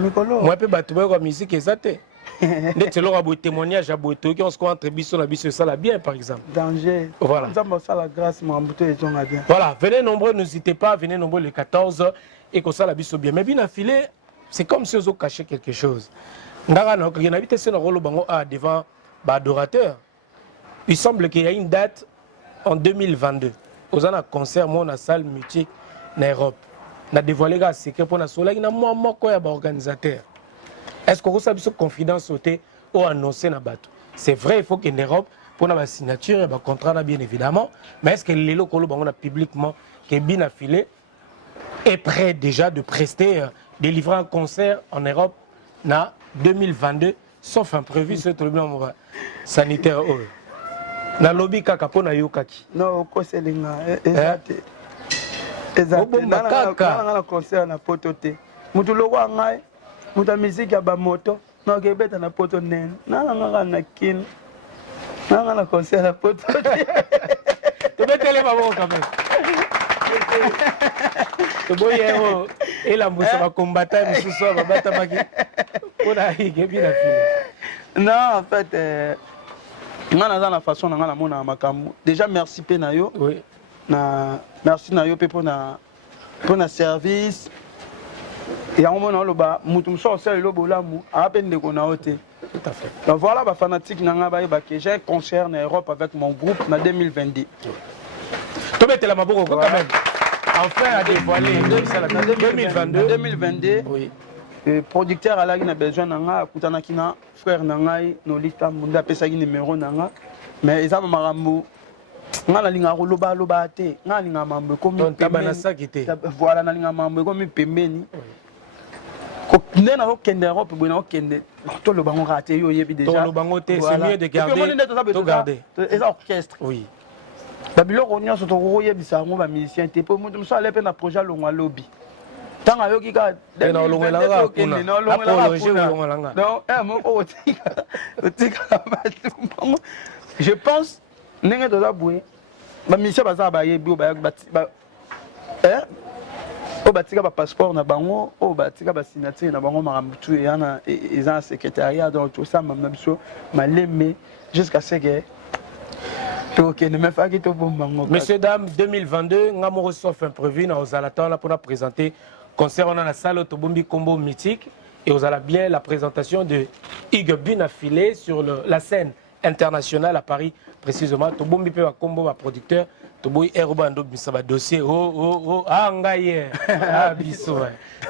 mikolo moi pe batuba ko musique ezate ndete lo ba témoignage à boto qui on se entre biso na biso ça la bien par exemple danger voilà ça la grâce mon boto et ton bien voilà venez nombreux n'hésitez pas venez nombreux le 14 et que ça la biso bien mais bina filé c'est comme si on cachait quelque chose ngara na ko na bité c'est na rolo bango a devant ba adorateur il semble qu'il y a une date en 2022 aux un concert moi na salle mythique na Europe na dévoilé ga secret pour na sola na moi moko ya ba organisateur est-ce que vous savez ce confidence sauté ou annoncé na bateau c'est vrai il faut qu'en Europe pour na ba signature et ba contrat na bien évidemment mais est-ce que les locaux bango na publiquement que bien affilé est prêt déjà de prester délivrer un concert en Europe na 2022 sauf imprévu ce tribunal sanitaire na lobby kaka pona yokaki non ko selinga ezate na concert na poto te mutu loko ngai muta musique ya ba moto na gebeta na poto nen na kin na concert na poto te to betele babo quand même to boyero et la mbusa ba combattant misuso ba bata maki pona higebi na file non en fait ngana za na façon na ngana mona makambo déjà merci pe na yo oui na merci na yo pe pour na service et on mona loba mutu mso sel lobo lamu a peine de kona oté tout à fait donc voilà ba fanatique na nga ba que j'ai un concert en Europe avec mon groupe na 2022 to betela maboko quand même enfin à dévoiler 2022 oui le producteur a na besoin nanga akutana kina frère nangai Nolita Munda pesa ki numéro nanga mais ils ont marambo ngala linga loba loba te ngala linga mambo comme tabana sakité voilà na linga mambo comme pembeni ko ndena ko kende Europe bona ko kende to loba ngo raté yo yebi déjà to loba ngo te c'est mieux de garder to garder et orchestre oui babilo ko nyoso to ko yebisa ngo ba musicien te po mutu mso ale pe na projet longwa lobby tanga yoki ka na longwela kuna apologer longwela non moko otika je pense ndenge to la boué bamisien baza bayebi oyo batika bapasseport na bango oyo batika basignature na bango makambo tu eza na secrétariat donc tosamba na biso malembe jusqu'à ce que tokende me faki tobomba bango. Messieurs, dames, 2022 nga moko sauf imprévu na ozala temps pour présenter concert on a la salle Tobombi Combo mythique et ozala bien la présentation de Hugues Binafilé sur la scène internationale à Paris précisément. Tobombi pe Combo va producteur Toboy Erobando bisaba dossier ngaye biso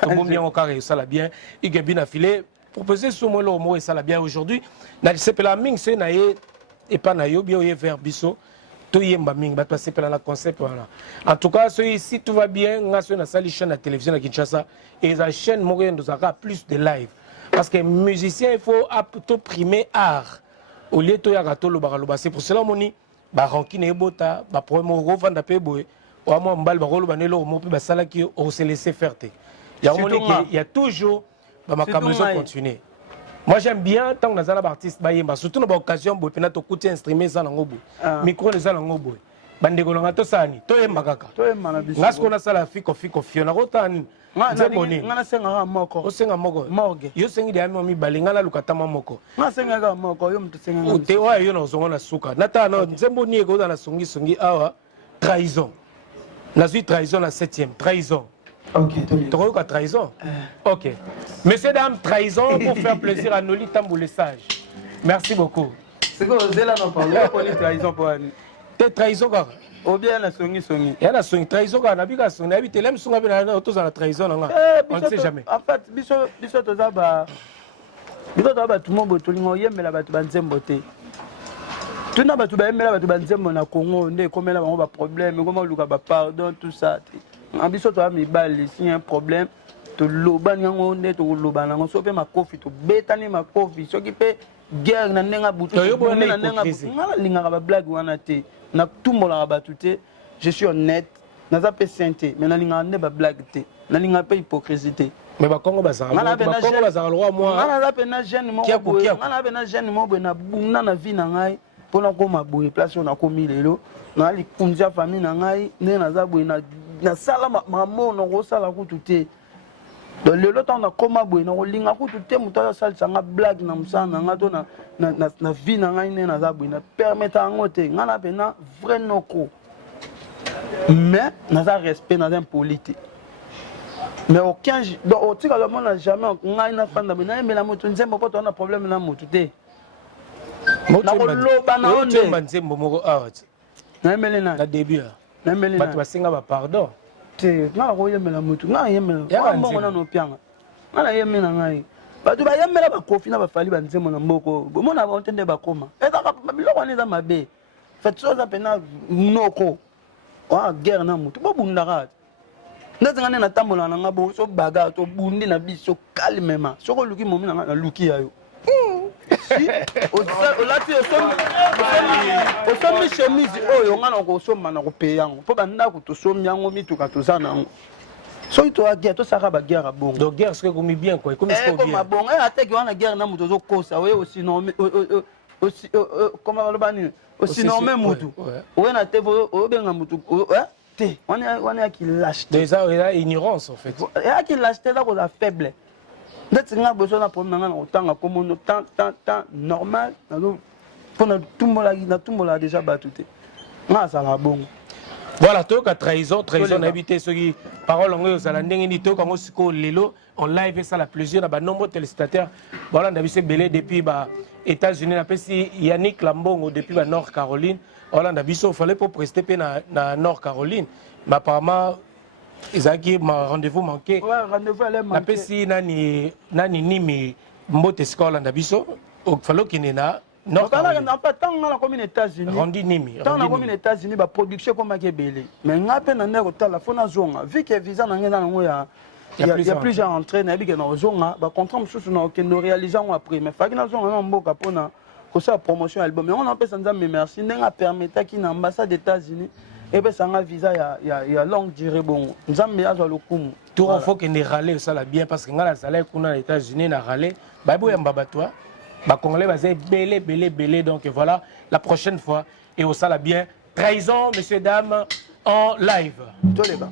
Tobombi en carré ça la bien Hugues Binafilé proposer sur moi le mot et ça la bien aujourd'hui na sepela ming c'est na et pas na yo bien vers biso to yemba ming ba passer par la concept voilà. En tout cas si tout va bien nga sur na salle chaîne de télévision à Kinshasa et la chaîne moyen nous aura plus de live parce que musicien il faut plutôt primer art au lieu to ya gato lo ba c'est pour cela moni ba ranki ne bota ba problème au vanda pe boy o mo mbal ba rolo ba ne lo mo pe ba sala ki on se laisser faire te il y a toujours ba makamzo continuer. Moi j'aime bien tant que les artistes bayemba surtout dans l'occasion boy pena to kuti instrument ça nango boy micro les ça nango boy bande ko nga to sani to yemba kaka to yemba na biso ngasko na sala fiko fiona rotani ngana senga moko o senga moko morgue yo sengi de ami balinga na lukata moko ngana senga moko yo mtu senga o te wa yo na zongo na suka nata no nzembo ni ko na songi awa trahison na zui trahison na 7e trahison. Ok, tu as trahison. Ok. Messieurs, dames, trahison pour faire plaisir à Noli Tambou le sage. Merci beaucoup. C'est quoi, vous êtes là dans parler pour les trahisons pour Annie. T'es trahison, quoi. Ou bien la songi. Il y a la songi, trahison, quoi. Nabi ka songi, nabi telem songa bien autour à la trahison, non. On ne sait jamais. En fait, biso tozaba tout le monde tolingo yemela batu banzembote. Tout na batu ba yemela batu banzembo na Congo, ndé comme là ba problème, comment luka ba pardon tout ça. En biso to ami bali si un problème to loba nyango nde to loba nango so pe makofi to betani makofi so ki pe guerre na nenga butu na nenga ngala linga ba blague wana te na tumbola ba tuté je suis honnête na za pe sainté mais na linga ne ba blague te na linga pe hypocrisie. Mais ba Congo bazanga le roi moi ngala za pe na jeune mo ngala pe na jeune mo na buna na vie na ngai pona ko maboye place on a komi lelo na li kunja famille na ngai ne na za boye na sala mamo no ko sala ku tuté donc le temps na koma boye na linga ku tuté muta sala sanga blague na musana nga to na vie na ngai ne na za boye na permettre ngote ngana pe na vrai noko mais na za respect na impolité mais aucun donc au tika le monde n'a jamais ngai na fanda na mais la moto nzembo ko to na problème na moto te na ko loba na onde nzembo moko awati na mele na début bato basenga ba pardon te nga ko yemela mutu nga yemela mbongo na no pianga nga yemela ngai bato ba yemela ba kofi na ba fali ba nzemo na mboko bomona ba ontende ba koma ezaka biloko wana eza mabe fait chose apena noko wa guerre na mutu bo bundaka ndaza ngane na tambola na nga bo so baga to bundi na biso calmement soko luki momi na luki yayo si olati osomi chemise oyo nga na kosomba na kopeya yango mpo bandako tosomi yango mituka toza na yango soki toya guerre tosaka baguerre bongo donc guerre soki ekomi bien quoi ekomi bien bongo ateki wana guerre na moto ozokosa oye osinorme koma baloba nini osinorme mutu oye na te oyobenga mutu te wana yaki lâche te eza ignorance en fait yaki lâche te eza koza faible ndeti nga besoin na problème na nga na kotanga komono tant normal mpona tumbola déjà bato te nga azala bongo voilà toyoka trahison nayebi te soki parole yango ezala ndenge nini toyoka yango sikoyo lelo en live esala plaisir na banombre téléspectateurs baolanda biso ebele depuis ba États-Unis napesi Yannick Lambongo depuis ba Nord Caroline olanda biso fallait pour prester pe na Nord Caroline mais apparemment ezalaki ma rendez-vous manqué napesi nani nimi mbote sika olanda biso fallait okende na Nord Caroline ntango na komi na États-Unis ntango na komi na États-Unis baproduction ekomaki ebele mais nga mpe na nde kotala fo nazonga vu ke visa na ngai na yango il y a plusieurs entrées na yebi ke na ozonga bacontract mosusu na okende oréalise yango après mais faki nazonga na mboka mpona kosala promotion ya album yango napesa nzambe merci ndenge apermetaki na ambassade États-Unis epesanga visa ya longue durée bongo nzambe azwa lokumu tour il faut kende rale osala bien parce que nga nazala kuna na États-Unis na rale baboyamba bato ba congolais bazé belé donc voilà la prochaine fois et au sala bien trahison, messieurs, dames, en live. Tous les gars.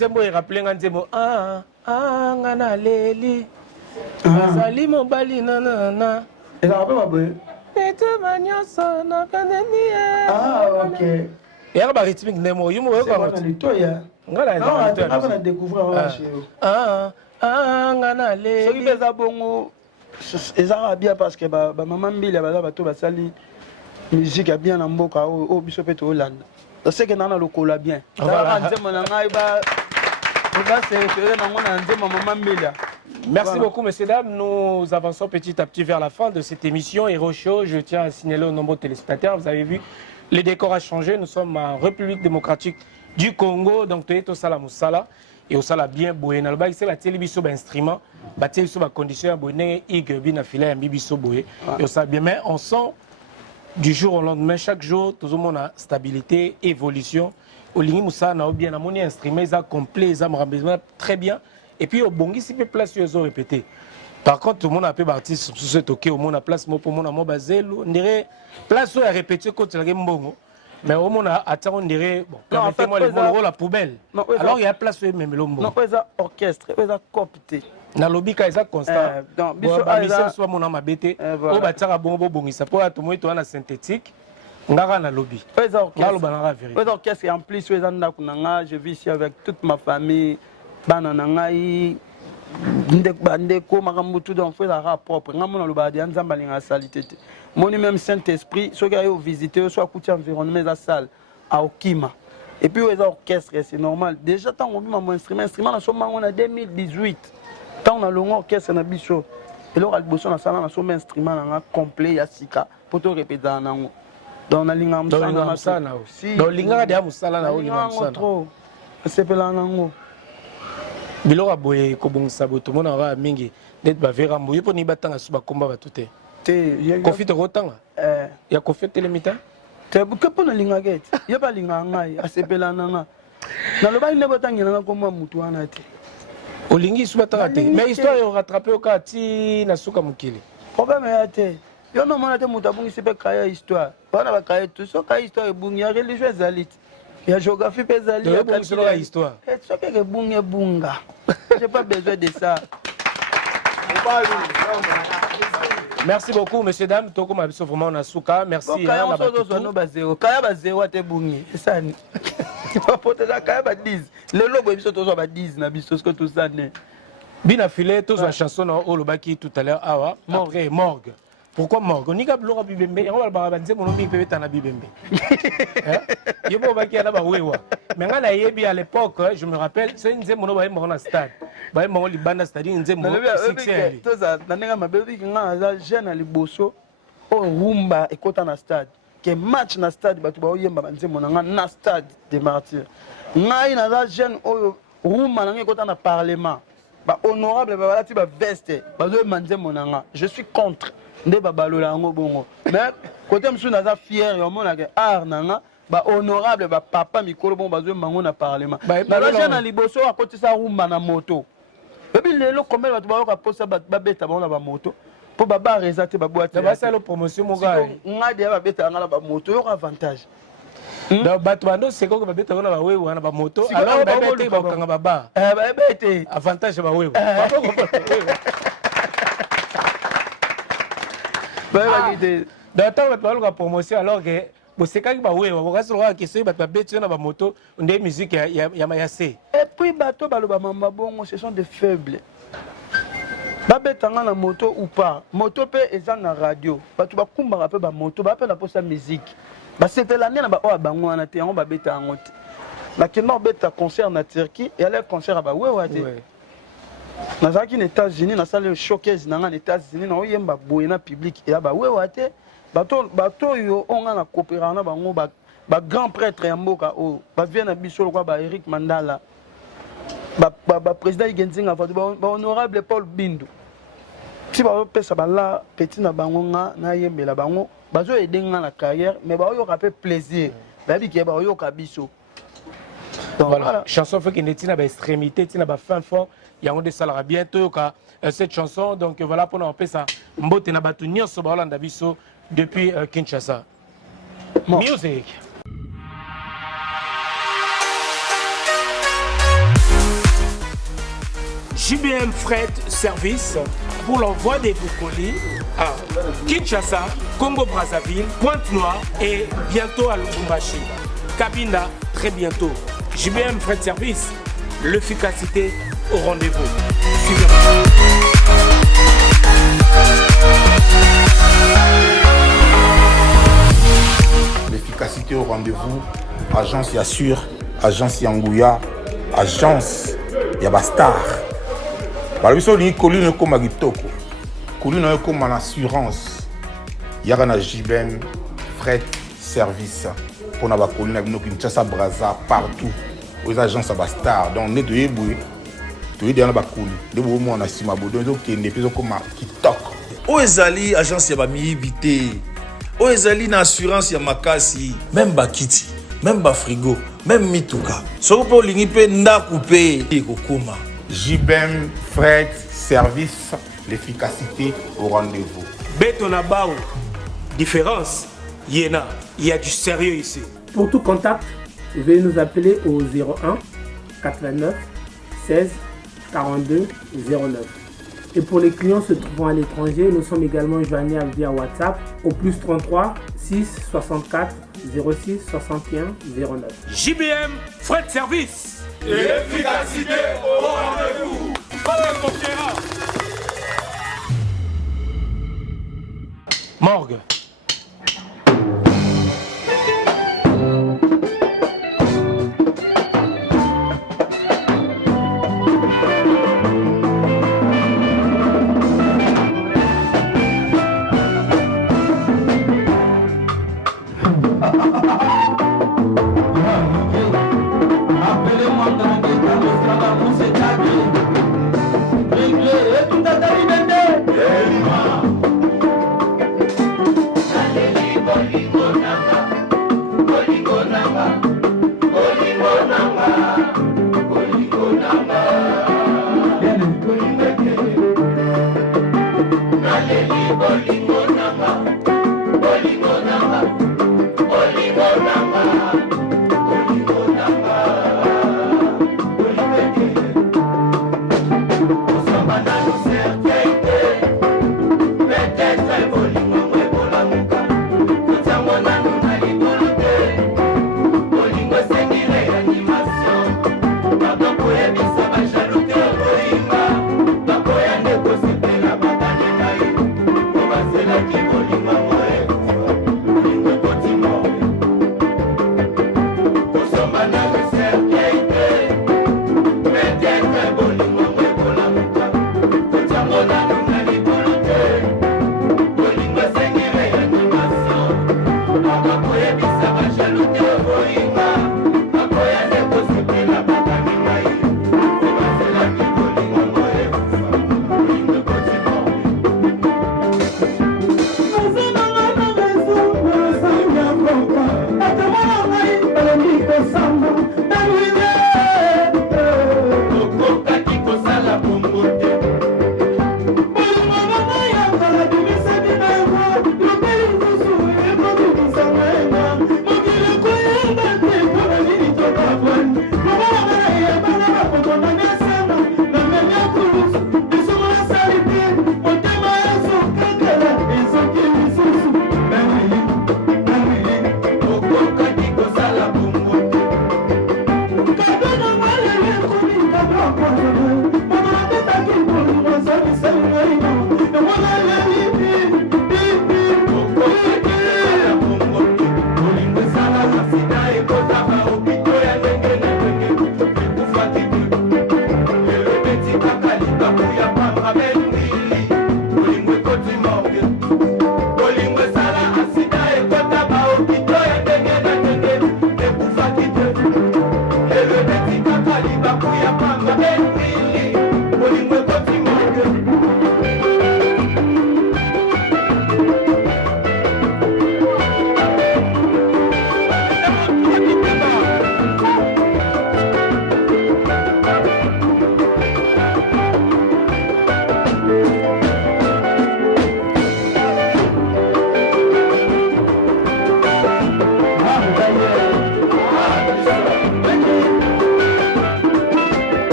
nzembo erappele nga nzembo ngana leli azali mobali nanana ezalaka mpe maboye etema nyonso nakaneni ok eyaka barythmique ndemo yo moyoka litoya ngana découvrir ngana leli soki mpe eza bongo ezalaka bien parce que bamama mbila baza bato basali musique ya bien na mboka oyo biso mpe toolanda oseke nana lokola bien ezalaka nzembo na ngai baserefere nango na nzembo mama mbila. Merci beaucoup, messieurs, dames. Nous avançons petit à petit vers la fin de cette émission Héros Show. Je tiens à signaler aux nombreux téléspectateurs, vous avez vu, les décors ont changé. Nous sommes en République démocratique du Congo, donc Toyeto Salamoussala. et au sala bien boye na loba c'est ba teli biso ba instrument ba teli biso ba condition boye ndenge ig bina fila ya biso boye et au sala bien mais on sent du jour au lendemain chaque jour tout le monde a stabilité évolution olingi musala na bien na moni instrument ça complet ça me très bien et puis au bongi si peu place ils ont répété. Par contre, tout le monde a pu partir sur ce toqué, au monde a place pour mon amour basé. On dirait place où il a répété quand il a bon. Mais au monde a atteint, on dirait, bon, permettez-moi le rôle la poubelle. Non, alors il y a place où il même l'homme. Non, il y a orchestre, il y a copté. Na lobby ka eza constant. Donc, biso soit mon âme abété. O ba tsara bongo bongisa pour tout monde to na synthétique. Ngara na lobby. Il y a orchestre et en plus il y a ndakuna, je vis ici avec toute ma famille. Banana ngai ndeko makambutu donc faut la propre ngamona lo ba dia nzamba linga salité moni même Saint-Esprit ceux qui aillent visiter soit couti environnement la salle à Okima et puis les orchestres c'est normal déjà tant on mon instrument na soma on a 2018 tant on a long orchestre na biso et là alboso na sala na soma instrument na complet ya sika pour to répéter nango donc na linga msana aussi donc linga dia musala na o linga msana trop c'est pela nango biloko boye kobongisa boto mona ba mingi net ba vera mboye po ni batanga suba komba batute te confite rotanga ya confite limita te bukepo na linga get ya ba linga ngai asepela nanga na loba ine botangela na komba mutu wana te olingi suba tanga te mais histoire yo rattraper okati na suka mukili problème ya te yo no mona te mutu abungisi pe kaya histoire bana ba kaya tout so kaya histoire ebungi ya religieux zalit il y a géographie pesali il y a histoire et ce que bunga bunga j'ai pas besoin de ça. Merci beaucoup monsieur dame toko mabiso vraiment na suka merci kaya on bazero kaya bazero te bungi ça ni pas porter ça kaya ba 10 le lobo biso to so ba 10 na biso ce que tout ça né bina filé to so chanson na olobaki tout à l'heure awa après morgue. Pourquoi morgue? On y a bloqué bibembe. On va le barabanzer mon nom peut être en bibembe. Il y a pas qui a là wewa. Mais quand a yebi à l'époque, je me rappelle, c'est une zone mon nom est stade. Bah mon libana stade une zone mon succès. Tout ça, n'anga ma bébé qui nga jeune à liboso au rumba et kota na stade. Que match na stade ba tu ba yemba banze mon nga na stade des martyrs. Nga ina la jeune au rumba na kota na parlement. Ba honorable ba la ti ba veste. Ba zo manze mon nga. Je suis contre. Nde babalola ngo bongo mais côté msu naza fier yo mona ke art nanga ba honorable ba papa mikolo bon bazwe mango na parlement na la jeune liboso a côté sa rumba na moto et puis lelo combien ba tuba ka posa ba beta ba na ba moto po ba ba rezate ba boîte ba sa lo promotion mo ga ngade ba beta ngala ba moto yo avantage donc ba tuba c'est ko ba beta na ba wewe na ba moto alors ba beta ba kanga ba ba ba beta avantage ba wewe D'attendre la promotion alors que c'est quand bah oui on reste là qui c'est bah bête na ba moto ndé musique ya mayase et puis bato baloba mama bongo ce sont des faibles ba betanga na moto ou pas moto pe eza na radio bato ba kumbaka pe ba moto ba pe la posa musique ba sepela na ba o bango wana te on ba beta ngote la kendo beta concert na Turquie et aller concert ba ouais te nazaki na États-Unis na salle showcase na nga na États-Unis na oyemba boye na public et ba wewa te bato yo onga na coopération na bango ba grand prêtre ya mboka o ba vient na biso kwa ba Eric Mandala ba président Igenzinga fa ba honorable Paul Bindu ti ba pesa ba la petit na bango nga na yembela bango bazo edenga na carrière mais ba yo ka pe plaisir ba bi ke ba yo ka biso. Voilà, chanson fait qu'il est à l'extrémité, il a fin fond, il y a un de ça bientôt cette chanson, donc voilà pour nous appeler ça. Mbote na batu nyonso ba Hollande biso depuis Kinshasa. Music. JBM Fret Service pour l'envoi des colis à Kinshasa, Congo-Brazzaville, Pointe-Noire et bientôt à Lubumbashi. Cabinda, très bientôt. JBM Fret Service, l'efficacité au rendez-vous. L'efficacité au rendez-vous, agence Yassure, agence Yangouya, agence Yabastar. Balabiso ni colline comme Agitoko, colline comme en assurance. Yagana JBM Fret Service. Pour la colline avec Kinshasa, Brazza, partout. aux agences à Bastar. Donc, nous devons dans la cool. Nous devons en assumer. Nous devons comme qui toque. Oezali agence ya ba miibité. Oezali na assurance ya makasi. Même bakiti, même ba frigo, même mituka. Soko po lingi pe ndaku pe kokoma. JBM, fret, service, l'efficacité au rendez-vous. Betonabao, différence, Yéna, il y a du sérieux ici. Pour tout contact, veuillez nous appeler au 01 89 16 42 09. Et pour les clients se trouvant à l'étranger, nous sommes également joignables via WhatsApp au plus 33 6 64 06 61 09. JBM, frais de service. Et l'efficacité au rendez-vous. Morgue.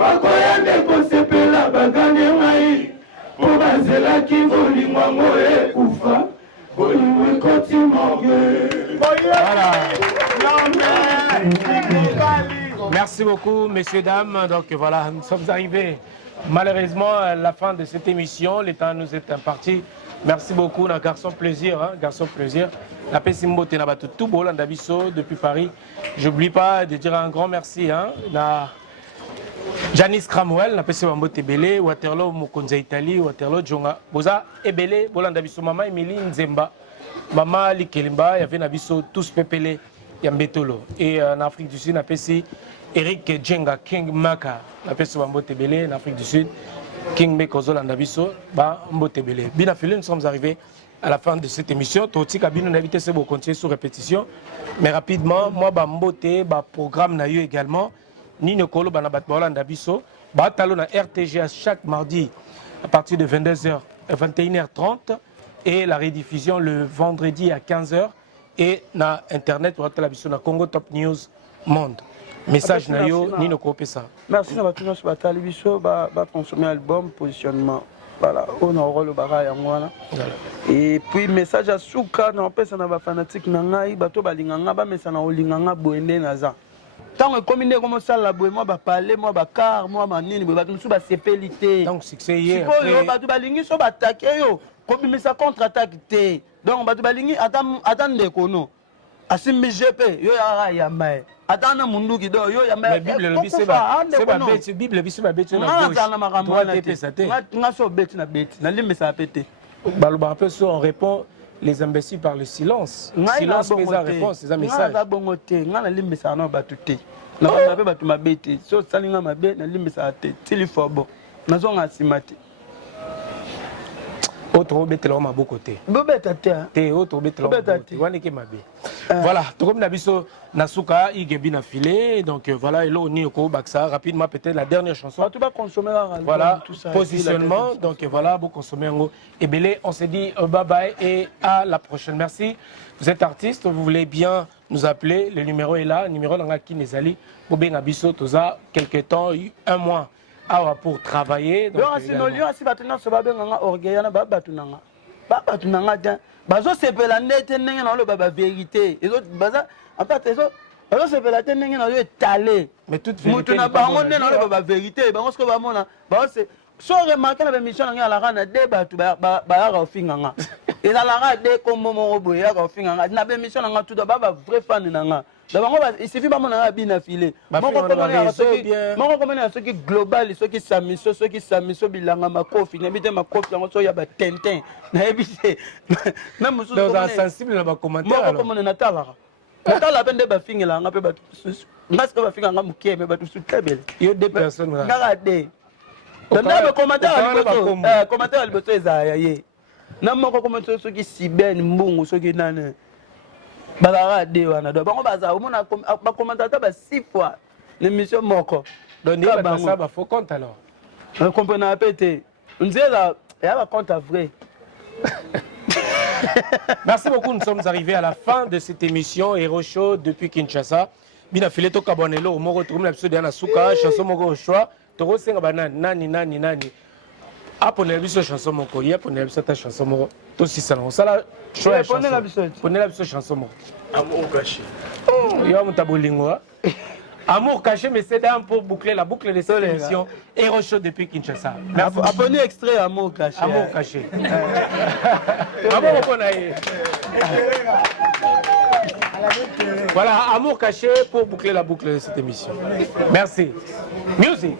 bakoya nde kosepela bagane ngai po bazelaki bolingo yango ekufa bolingo ekoti morgue. Merci beaucoup, messieurs, dames. Donc voilà, nous sommes arrivés malheureusement à la fin de cette émission. Le temps nous est imparti. Merci beaucoup, un garçon plaisir. Hein, garçon plaisir. La Pessimbo Tenabatu tout beau, l'Andabiso depuis Paris. J'oublie pas de dire un grand merci. Hein, Janice Cramwell, la Pessimbo Tebele, Waterloo Mukonza Italie, Waterloo Djonga. Boza Ebele, Bolandabiso, Maman Emily Nzemba, Maman Likelimba, il y avait Nabiso tous pépélés. Yambetolo. Et en Afrique du Sud, on appelle ici Eric Djenga King Maka. On appelle ça Mbotebele en Afrique du Sud. King Mekozo Landabiso, Mbotebele. Bien affilé, nous sommes arrivés à la fin de cette émission. Toti Kabine, on a invité ce beau continuer sur répétition. Mais rapidement, moi, Mbote, programme na eu également. Nino Kolo Banabatbola Landabiso. Batalo na RTG à chaque mardi à partir de 22h, 21h30. Et la rediffusion le vendredi à 15h. Et na internet pour la Congo Top News Monde. Message na yo ni no kopesa. Merci na batu nyonso batali biso ba consommer album positionnement. Voilà, on a rôle bara ya ngwana. Et puis message à suka na pesa na ba fanatique na ngai bato balinganga ba message na olinganga boende naza. Tant que comme ndeko mo sala boye moi ba parler moi ba car moi manini ba bato ba sepelité. Donc succès hier. Après bato balingi so ba attaquer yo. Comme ça contre-attaque té. Donc bato balingi attendre kono. Asimbi GP yo ya ya mai. Atana mundu kido yo ya mai. Mais Bible le bise ba. C'est ba bête, Bible bise ba bête na gauche. Droite et pesate. Nga so bête na bête. Na limbe ça pété. Baloba peu so on répond les imbéciles par le silence. Silence mais la réponse, c'est un message. Nga bongo té, nga na limbe ça na batu té. Na ba pe batu mabete. So salinga mabe na limbe ça té. Tili fobo. Na zo nga simate. Autre bête là ma beaucoup côté. Té autre bête là. Wani ke mabe. Voilà, tout comme Nabiso Nasuka Igebi na filé donc voilà et là on y est Baksa rapidement peut-être la dernière chanson. Tu vas consommer voilà tout ça. Positionnement donc voilà vous consommez un go et belé on se dit bye bye et à la prochaine. Merci. Vous êtes artiste, vous voulez bien nous appeler, le numéro est là, numéro dans qui Nezali pour bien Nabiso toza quelque temps un mois. Pour travailler donc si batuna so ba benga orgueil na ba batunanga ta bazo sepela ndete ndenge na lo ba vérité et autres baza en fait bazo sepela te ndenge na yo étalé mais toute vérité mutuna bango ndenge na lo ba vérité bango ce que ba mona ba c'est so remarquer la émission na la rana de batu ba ya ofinganga et la rana de comme mo boya ka ofinganga na émission na tout ba vrai fan nanga. Il suffit pas de bien filer. Moko comment ceux qui global, ceux qui s'amusent, ceux qui s'amusent bilanga makofi, n'habite makofi en so ya ba tintin. Na ebité. Même mususu dans un sensible na ba commentaire. Moko comment na tala. Na tala bende ba fingela nga pe ba parce que ba finga nga mukie me ba tout tebele. Yo deux personnes là. Nga de. Dans le commentaire commentaire liboso ezaya ye. Na moko comment ceux qui siben mbungu ceux qui nane. Balara de wana do bango baza omona ba commentateur ba 6 fois l'émission moko donc ba ça ba faut compte alors on comprend pété on dit là il y a un compte vrai. Merci beaucoup, nous sommes arrivés à la fin de cette émission Hero Show depuis Kinshasa. Bina filé to kabonelo mo retrouver l'épisode de Nasuka chanson moko au choix to senga banana nani apone biso chanson moko ya pone biso ta chanson moko to si ça non ça la choix pone la biso chanson moko amour caché yo mutabolingo amour caché mais c'est d'un pour boucler la boucle de cette émission Hero Show depuis Kinshasa. Abonnez extrait amour caché. Amour caché. Amour konaye. Voilà, amour caché pour boucler la boucle de cette émission. Merci. Music.